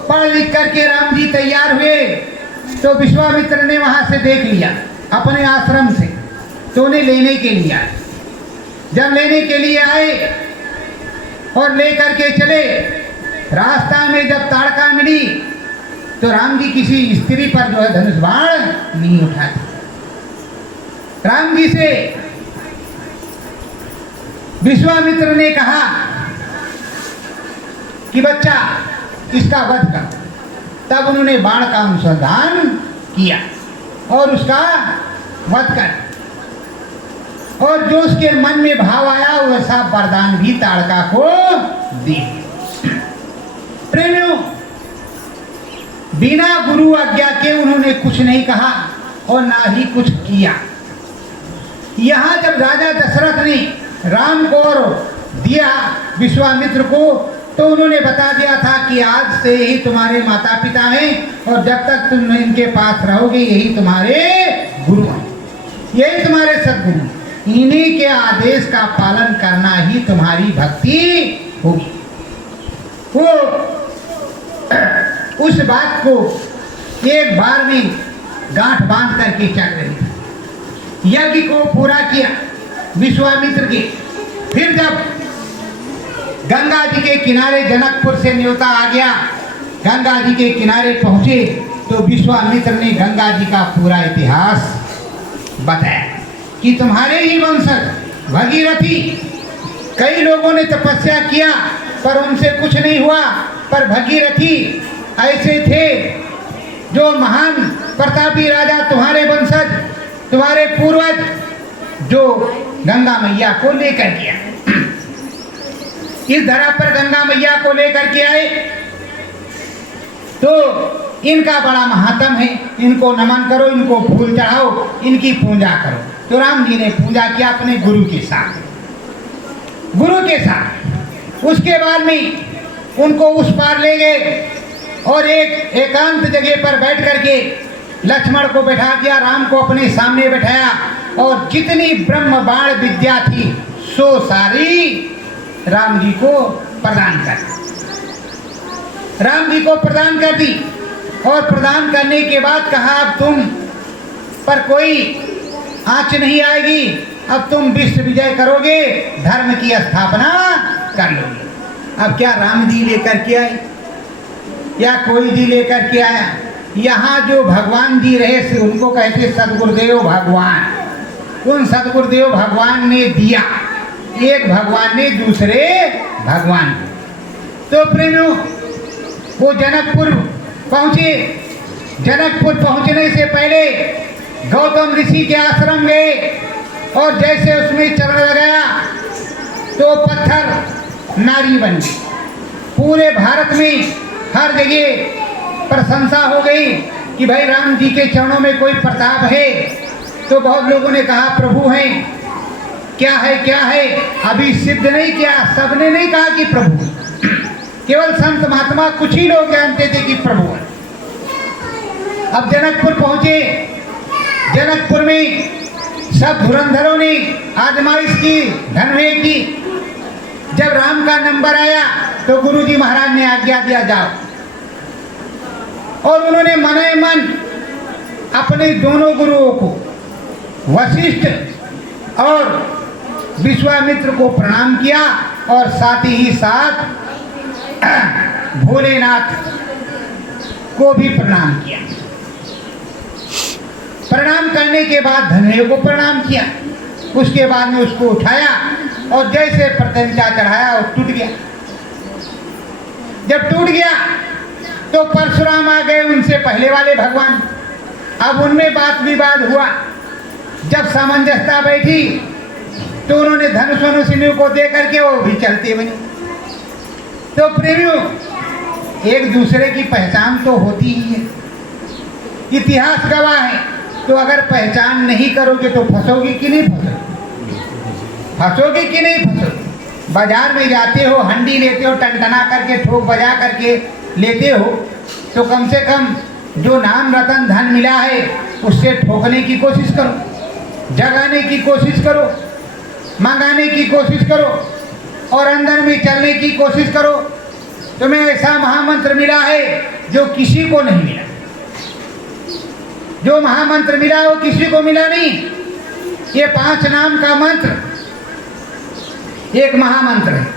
पढ़ लिख करके राम जी तैयार हुए, तो विश्वामित्र ने वहां से देख लिया अपने आश्रम से, तो उन्हें लेने के लिए आए। जब लेने के लिए आए और ले करके चले, रास्ता में जब ताड़का मिली तो राम जी किसी स्त्री पर जो है धनुष बाण नहीं उठाते। राम जी से विश्वामित्र ने कहा कि बच्चा इसका वध कर। तब उन्होंने बाण का अनुसंधान किया और उसका वध कर, और जो उसके मन में भाव आया वैसा वरदान भी ताड़का को दिए। प्रेमियों, बिना गुरु आज्ञा के उन्होंने कुछ नहीं कहा और ना ही कुछ किया। यहाँ जब राजा दशरथ ने राम को और दिया विश्वामित्र को, तो उन्होंने बता दिया था कि आज से यही तुम्हारे माता पिता हैं और जब तक तुम इनके पास रहोगे यही तुम्हारे गुरु हैं, यही तुम्हारे सद्गुरु। इन्हीं के आदेश का पालन करना ही तुम्हारी भक्ति होगी। वो उस बात को एक बार में गांठ बांध करके चल रही थी। यज्ञ को पूरा किया विश्वामित्र के। फिर जब गंगा जी के किनारे जनकपुर से न्योता आ गया, गंगा जी के किनारे पहुंचे, तो विश्वामित्र ने गंगा जी का पूरा इतिहास बताया कि तुम्हारे ही वंशज भगीरथी, कई लोगों ने तपस्या किया पर उनसे कुछ नहीं हुआ, पर भगीरथी ऐसे थे जो महान प्रतापी राजा तुम्हारे वंशज, तुम्हारे पूर्वज, जो गंगा मैया को लेकर के आए, इस धरा पर गंगा मैया को लेकर के आए, तो इनका बड़ा महात्म है, इनको नमन करो, इनको फूल चढ़ाओ, इनकी पूजा करो। तो राम जी ने पूजा किया अपने गुरु के साथ। उसके बाद में उनको उस पार ले गए और एक एकांत जगह पर बैठ करके लक्ष्मण को बैठा दिया, राम को अपने सामने बैठाया और जितनी ब्रह्म बाण विद्या थी सो सारी राम जी को प्रदान कर दी। और प्रदान करने के बाद कहा अब तुम पर कोई आँच नहीं आएगी, अब तुम विश्व विजय करोगे, धर्म की स्थापना कर लोगे। अब क्या राम जी लेकर के आए या कोई जी लेकर के आया? यहाँ जो भगवान जी रहे उनको कहते सदगुरुदेव भगवान। उन सदगुरुदेव भगवान ने दिया, एक भगवान ने दूसरे भगवान। तो प्रेमियों, वो जनकपुर पहुँचे। जनकपुर पहुँचने से पहले गौतम ऋषि के आश्रम गए और जैसे उसमें चरण लगाया तो पत्थर नारी बन गई। पूरे भारत में हर जगह प्रशंसा हो गई कि भाई राम जी के चरणों में कोई प्रताप है। तो बहुत लोगों ने कहा प्रभु हैं, क्या है अभी सिद्ध नहीं किया, सबने नहीं कहा कि प्रभु है। केवल संत महात्मा कुछ ही लोग जानते थे कि प्रभु है। अब जनकपुर पहुंचे, जनकपुर में सब धुरंधरों ने आजमाइश की, धनवे की। जब राम का नंबर आया तो गुरुजी महाराज ने आज्ञा दिया जाओ, और उन्होंने मने मन अपने दोनों गुरुओं को वशिष्ठ और विश्वामित्र को प्रणाम किया, और साथ ही साथ भोलेनाथ को भी प्रणाम किया। प्रणाम करने के बाद धनवे को प्रणाम किया, उसके बाद में उसको उठाया और जैसे प्रत्यंचा चढ़ाया और टूट गया। जब टूट गया तो परशुराम आ गए, उनसे पहले वाले भगवान। अब उनमें बात विवाद हुआ। जब सामंजस्यता बैठी तो उन्होंने धनुष वनुष को दे करके वो भी चलते बने। तो प्रेमियों, एक दूसरे की पहचान तो होती ही है, इतिहास गवाह है। तो अगर पहचान नहीं करोगे तो फंसोगे कि नहीं फंसोगे? फंसोगे कि नहीं फंसोगे? बाजार में जाते हो, हंडी लेते हो, टनटना करके ठोक बजा करके लेते हो, तो कम से कम जो नाम रतन धन मिला है उससे ठोकने की कोशिश करो, जगाने की कोशिश करो, मंगाने की कोशिश करो और अंदर में चलने की कोशिश करो। तुम्हें ऐसा महामंत्र मिला है जो किसी को नहीं मिला। जो महामंत्र मिला वो किसी को मिला नहीं। ये 5 नाम का मंत्र एक महामंत्र है,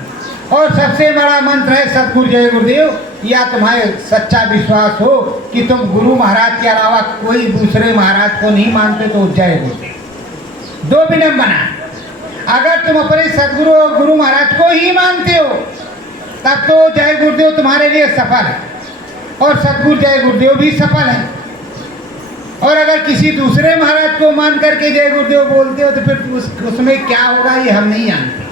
और सबसे बड़ा मंत्र है सतगुरु जय गुरुदेव। या तुम्हारे सच्चा विश्वास हो कि तुम गुरु महाराज के अलावा कोई दूसरे महाराज को नहीं मानते तो जय गुरुदेव। 2 विनम्बना, अगर तुम अपने सदगुरु और गुरु महाराज को ही मानते हो तब तो जय गुरुदेव तुम्हारे लिए सफल है, और सतगुरु जय गुरुदेव भी सफल है। और अगर किसी दूसरे महाराज को मान करके जय गुरुदेव बोलते हो तो फिर उसमें क्या होगा ये हम नहीं जानते।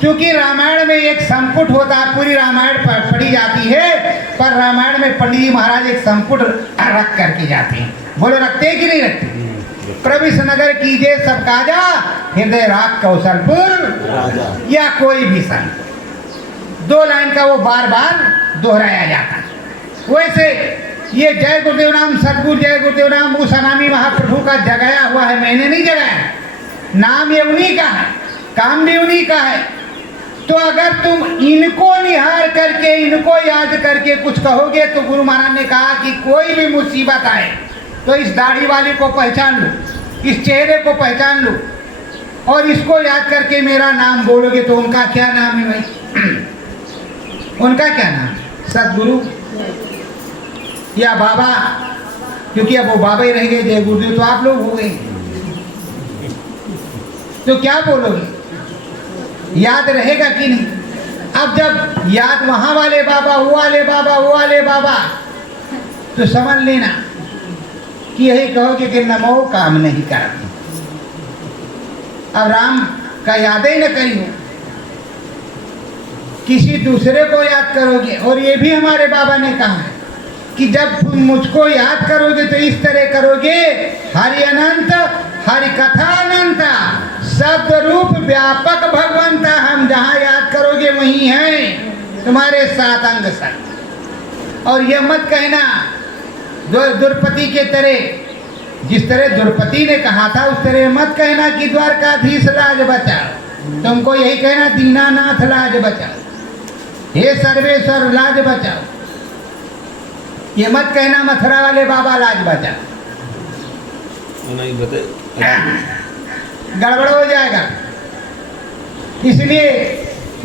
क्योंकि रामायण में एक संपुट होता है, पूरी रामायण पढ़ी जाती है, पर रामायण में पंडित जी महाराज एक संपुट रख करके जाते हैं। बोलो रखते हैं कि नहीं रखते? प्रविश नगर कीजिए सब काजा, हृदय राग कौशलपुर या कोई भी संत। 2 लाइन का वो बार बार दोहराया जाता है। वैसे ये जय गुरुदेव नाम, सतगुरु जय गुरुदेव नाम उस अनामी महाप्रभु का जगाया हुआ है, मैंने नहीं जगाया। नाम ये उन्हीं का है, काम भी उन्हीं का है। तो अगर तुम इनको निहार करके, इनको याद करके कुछ कहोगे तो गुरु महाराज ने कहा कि कोई भी मुसीबत आए तो इस दाढ़ी वाले को पहचान लो, इस चेहरे को पहचान लो, और इसको याद करके मेरा नाम बोलोगे तो उनका क्या नाम है भाई? उनका क्या नाम? सतगुरु या बाबा, क्योंकि अब वो बाबा ही रह गए, जय गुरुदेव तो आप लोग हो गए। तो क्या बोलोगे? याद रहेगा कि नहीं? अब जब याद वहां वाले बाबा, वो वाले बाबा, वो वाले बाबा, तो समझ लेना कि यही कहोगे कि नमो काम नहीं कर। अब राम का याद ही न करियो, किसी दूसरे को याद करोगे। और ये भी हमारे बाबा ने कहा है कि जब तुम मुझको याद करोगे तो इस तरह करोगे, हरि अनंत हरि कथा अनंत, शब्द रूप व्यापक भगवंता, हम जहाँ याद करोगे वहीं हैं तुम्हारे साथ अंग संग। और यह मत कहना द्रौपदी के तरह, जिस तरह द्रौपदी ने कहा था उस तरह मत कहना कि द्वारकाधीश लाज बचाओ। तुमको यही कहना दीनानाथ लाज बचाओ, हे सर्वेश्वर लाज बचाओ। ये मत कहना मथुरा वाले बाबा लाज बचाओ, गड़बड़ हो जाएगा। इसलिए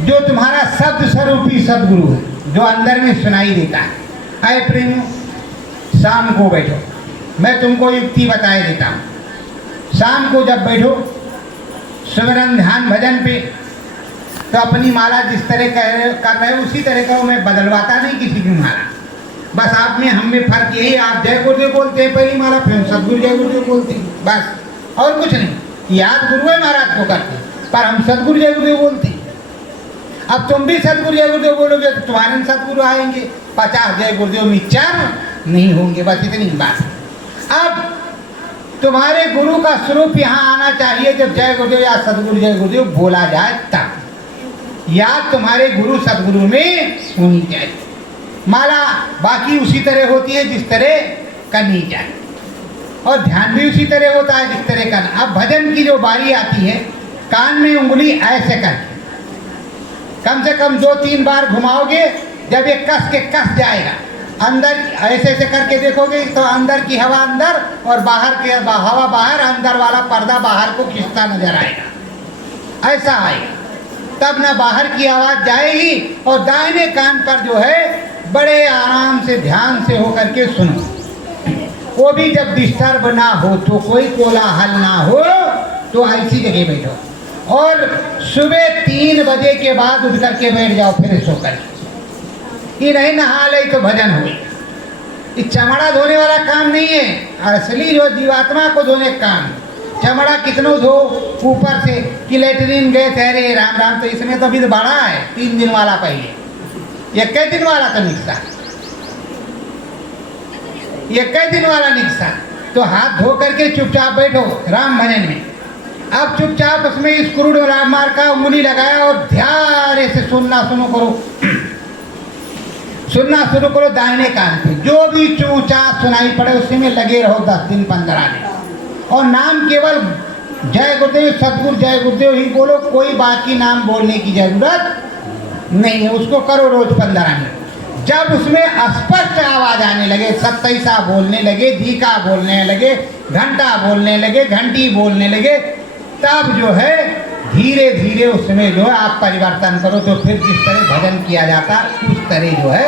जो तुम्हारा शब्द स्वरूपी सदगुरु है, जो अंदर में सुनाई देता है। आए प्रेमियों, शाम को बैठो, मैं तुमको युक्ति बताए देता हूँ। शाम को जब बैठो सुमिरन ध्यान भजन पे, तो अपनी माला जिस तरह कर रहे हो उसी तरह करो। मैं बदलवाता नहीं किसी की माला, बस आप में हम में फर्क यही, आप जय गुरुदेव बोलते हैं पहली माला, फिर सतगुरु जय गुरुदेव बोलते हैं, बस और कुछ नहीं। याद गुरु है महाराज को करते, पर हम सतगुरु जय गुरुदेव बोलते हैं। अब तुम भी सतगुरु जय गुरुदेव बोलोगे तो तुम्हारे सतगुरु आएंगे, 50 जय गुरुदेव में 4 नहीं होंगे, बस इतनी बात। अब तुम्हारे गुरु का स्वरूप यहाँ आना चाहिए जब जय गुरुदेव या सदगुरु जय गुरुदेव बोला जाए तब। याद तुम्हारे गुरु सदगुरु में होनी चाहिए। माला बाकी उसी तरह होती है जिस तरह करनी चाहिए, और ध्यान भी उसी तरह होता है जिस तरह करना। अब भजन की जो बारी आती है, कान में उंगली ऐसे करके कम से कम 2-3 बार घुमाओगे। जब ये कस जाएगा, अंदर ऐसे ऐसे करके देखोगे तो अंदर की हवा अंदर और बाहर की हवा बाहर, अंदर वाला पर्दा बाहर को खिंचता नजर आएगा। ऐसा आएगा तब ना बाहर की आवाज़ जाएगी। और दाहिने कान पर जो है बड़े आराम से ध्यान से होकर के सुनो, वो भी जब डिस्टर्ब ना हो तो, कोई कोलाहल ना हो तो ऐसी जगह बैठो। और सुबह 3 बजे के बाद उठ करके बैठ जाओ फ्रेश होकर। कि नहीं नहा ले तो भजन हुई। ये चमड़ा धोने वाला काम नहीं है, असली जो जीवात्मा को धोने का काम। चमड़ा कितनों धो ऊपर से कि लेटरिन गए ठहरे राम राम, तो इसमें तो अभी तो बड़ा है 3 दिन वाला, पहले 21 दिन वाला तो निकसा, 21 दिन वाला निकसा। तो हाथ धो करके चुपचाप बैठो राम भजन में। अब चुपचाप उसमें स्क्रू मार का उंगली लगाया और ध्यान से सुनना शुरू करो दाहिने कान पे। जो भी चूचा सुनाई पड़े उसी में लगे रहो 10 दिन 15 दिन। और नाम केवल जय गुरुदेव सदगुरु जय गुरुदेव ही बोलो, कोई बाकी नाम बोलने की जरूरत नहीं है। उसको करो रोज 15 मिनट। जब उसमें स्पष्ट आवाज आने लगे, 27 बोलने लगे, धीका बोलने लगे, घंटा बोलने लगे, घंटी बोलने लगे, तब जो है धीरे धीरे उसमें जो है आप परिवर्तन करो। तो फिर जिस तरह भजन किया जाता उस तरह जो है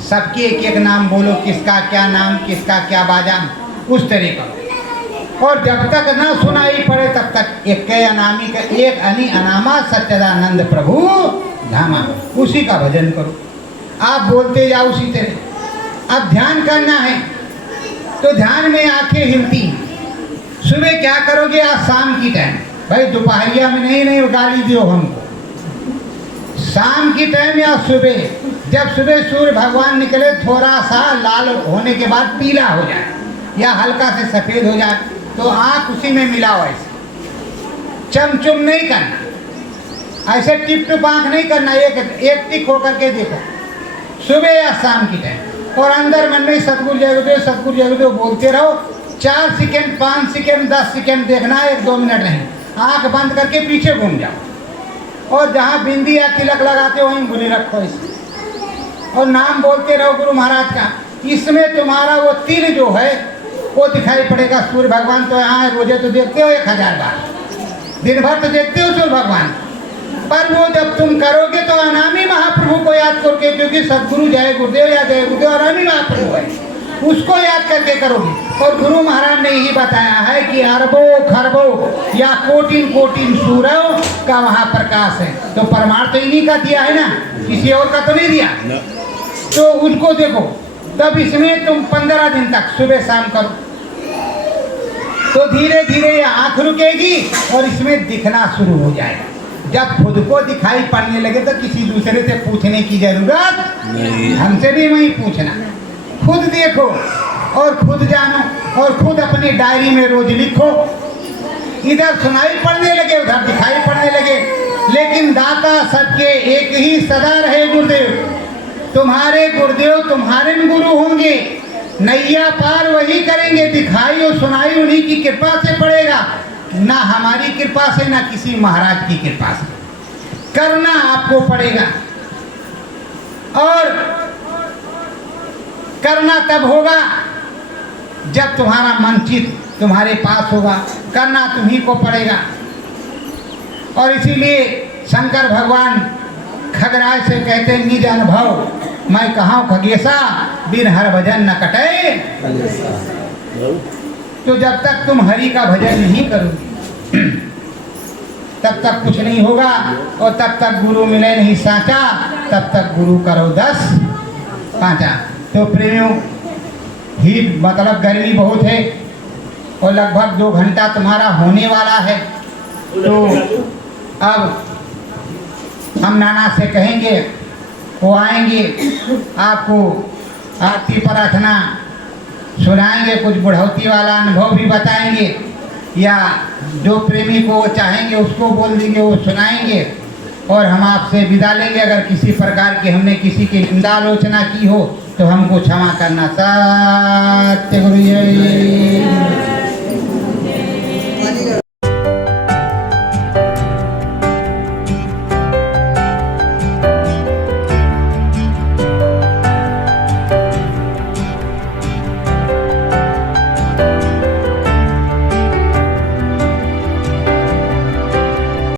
सबके एक एक नाम बोलो, किसका क्या नाम, किसका क्या बाजान, उस तरह करो। और जब तक ना सुनाई पड़े तब तक एक अनामी का एक अनी अनामा सच्चिदानंद प्रभु धामा, उसी का भजन करो। आप बोलते जाओ उसी तरह। अब ध्यान करना है तो ध्यान में आंखें हिलती। सुबह क्या करोगे? आज शाम की टाइम, भाई दोपहरिया में नहीं गाली दियो हमको। शाम की टाइम या सुबह, जब सुबह सूर्य भगवान निकले, थोड़ा सा लाल होने के बाद पीला हो जाए या हल्का से सफ़ेद हो जाए, तो आँख उसी में मिलाओ। ऐसे चमचुम नहीं करना, ऐसे टिप टुप आँख नहीं करना, एक टिक होकर के देखो सुबह या शाम की टाइम। और अंदर मन में सतगुरु जय गुरुदेव बोलते रहो। 4 सेकेंड 5 सेकेंड 10 सेकेंड देखना है, 1-2 मिनट नहीं। आँख बंद करके पीछे घूम जाओ और जहाँ बिंदी या तिलक लगाते हो वहीं उंगली रखो इसे, और नाम बोलते रहो गुरु महाराज का। इसमें तुम्हारा वो तिल जो है वो दिखाई पड़ेगा। सूर्य भगवान तो यहाँ है, रोजे तो देखते हो 1000 बार, दिन भर तो देखते हो सूर्य भगवान, पर वो जब तुम करोगे तो अनामी महाप्रभु को याद करके, क्योंकि सदगुरु जय गुरुदेव या जय गुरुदेव अनामी महाप्रभु है, उसको याद करके करोगे। और गुरु महाराज ने यही बताया है कि अरबों खरबों या कोटिन सूर्यों का वहाँ प्रकाश है। तो प्रमाण तो इन्हीं का दिया है ना, किसी और का तो नहीं दिया। तो उनको देखो, तब इसमें तुम 15 दिन तक सुबह शाम करो, तो धीरे धीरे ये आँख रुकेगी और इसमें दिखना शुरू हो जाएगा। जब खुद को दिखाई पड़ने लगे तो किसी दूसरे से पूछने की जरूरत नहीं, हमसे भी वही पूछना। खुद देखो और खुद जानो और खुद अपनी डायरी में रोज लिखो। इधर सुनाई पड़ने लगे, उधर दिखाई पड़ने लगे, लेकिन दाता सबके एक ही सदा रहे गुरुदेव। तुम्हारे गुरुदेव तुम्हारे गुरु होंगे, नैया पार वही करेंगे, दिखाई और सुनाई उन्हीं की कृपा से पड़ेगा, ना हमारी कृपा से ना किसी महाराज की कृपा से। करना आपको पड़ेगा, और करना तब होगा जब तुम्हारा मन चित तुम्हारे पास होगा। करना तुम्ही को पड़ेगा। और इसीलिए शंकर भगवान खगराज से कहते निज अनुभव मैं कहाँ खगेसा, बिन हर भजन न कटे। तो जब तक तुम हरि का भजन नहीं करोगे तब तक कुछ नहीं होगा, और तब तक गुरु मिले नहीं साचा, तब तक गुरु करो 10 पाँचा। तो प्रेमियों, हीट मतलब गर्मी बहुत है और लगभग 2 घंटा तुम्हारा होने वाला है। तो अब हम नाना से कहेंगे, वो आएंगे आपको आरती प्रार्थना सुनाएंगे, कुछ बुढ़ौती वाला अनुभव भी बताएंगे, या जो प्रेमी को वो चाहेंगे उसको बोल देंगे, वो सुनाएंगे। और हम आपसे विदा लेंगे। अगर किसी प्रकार की हमने किसी की निंदा आलोचना की हो तो हमको क्षमा करना। सत्य गुरु जय।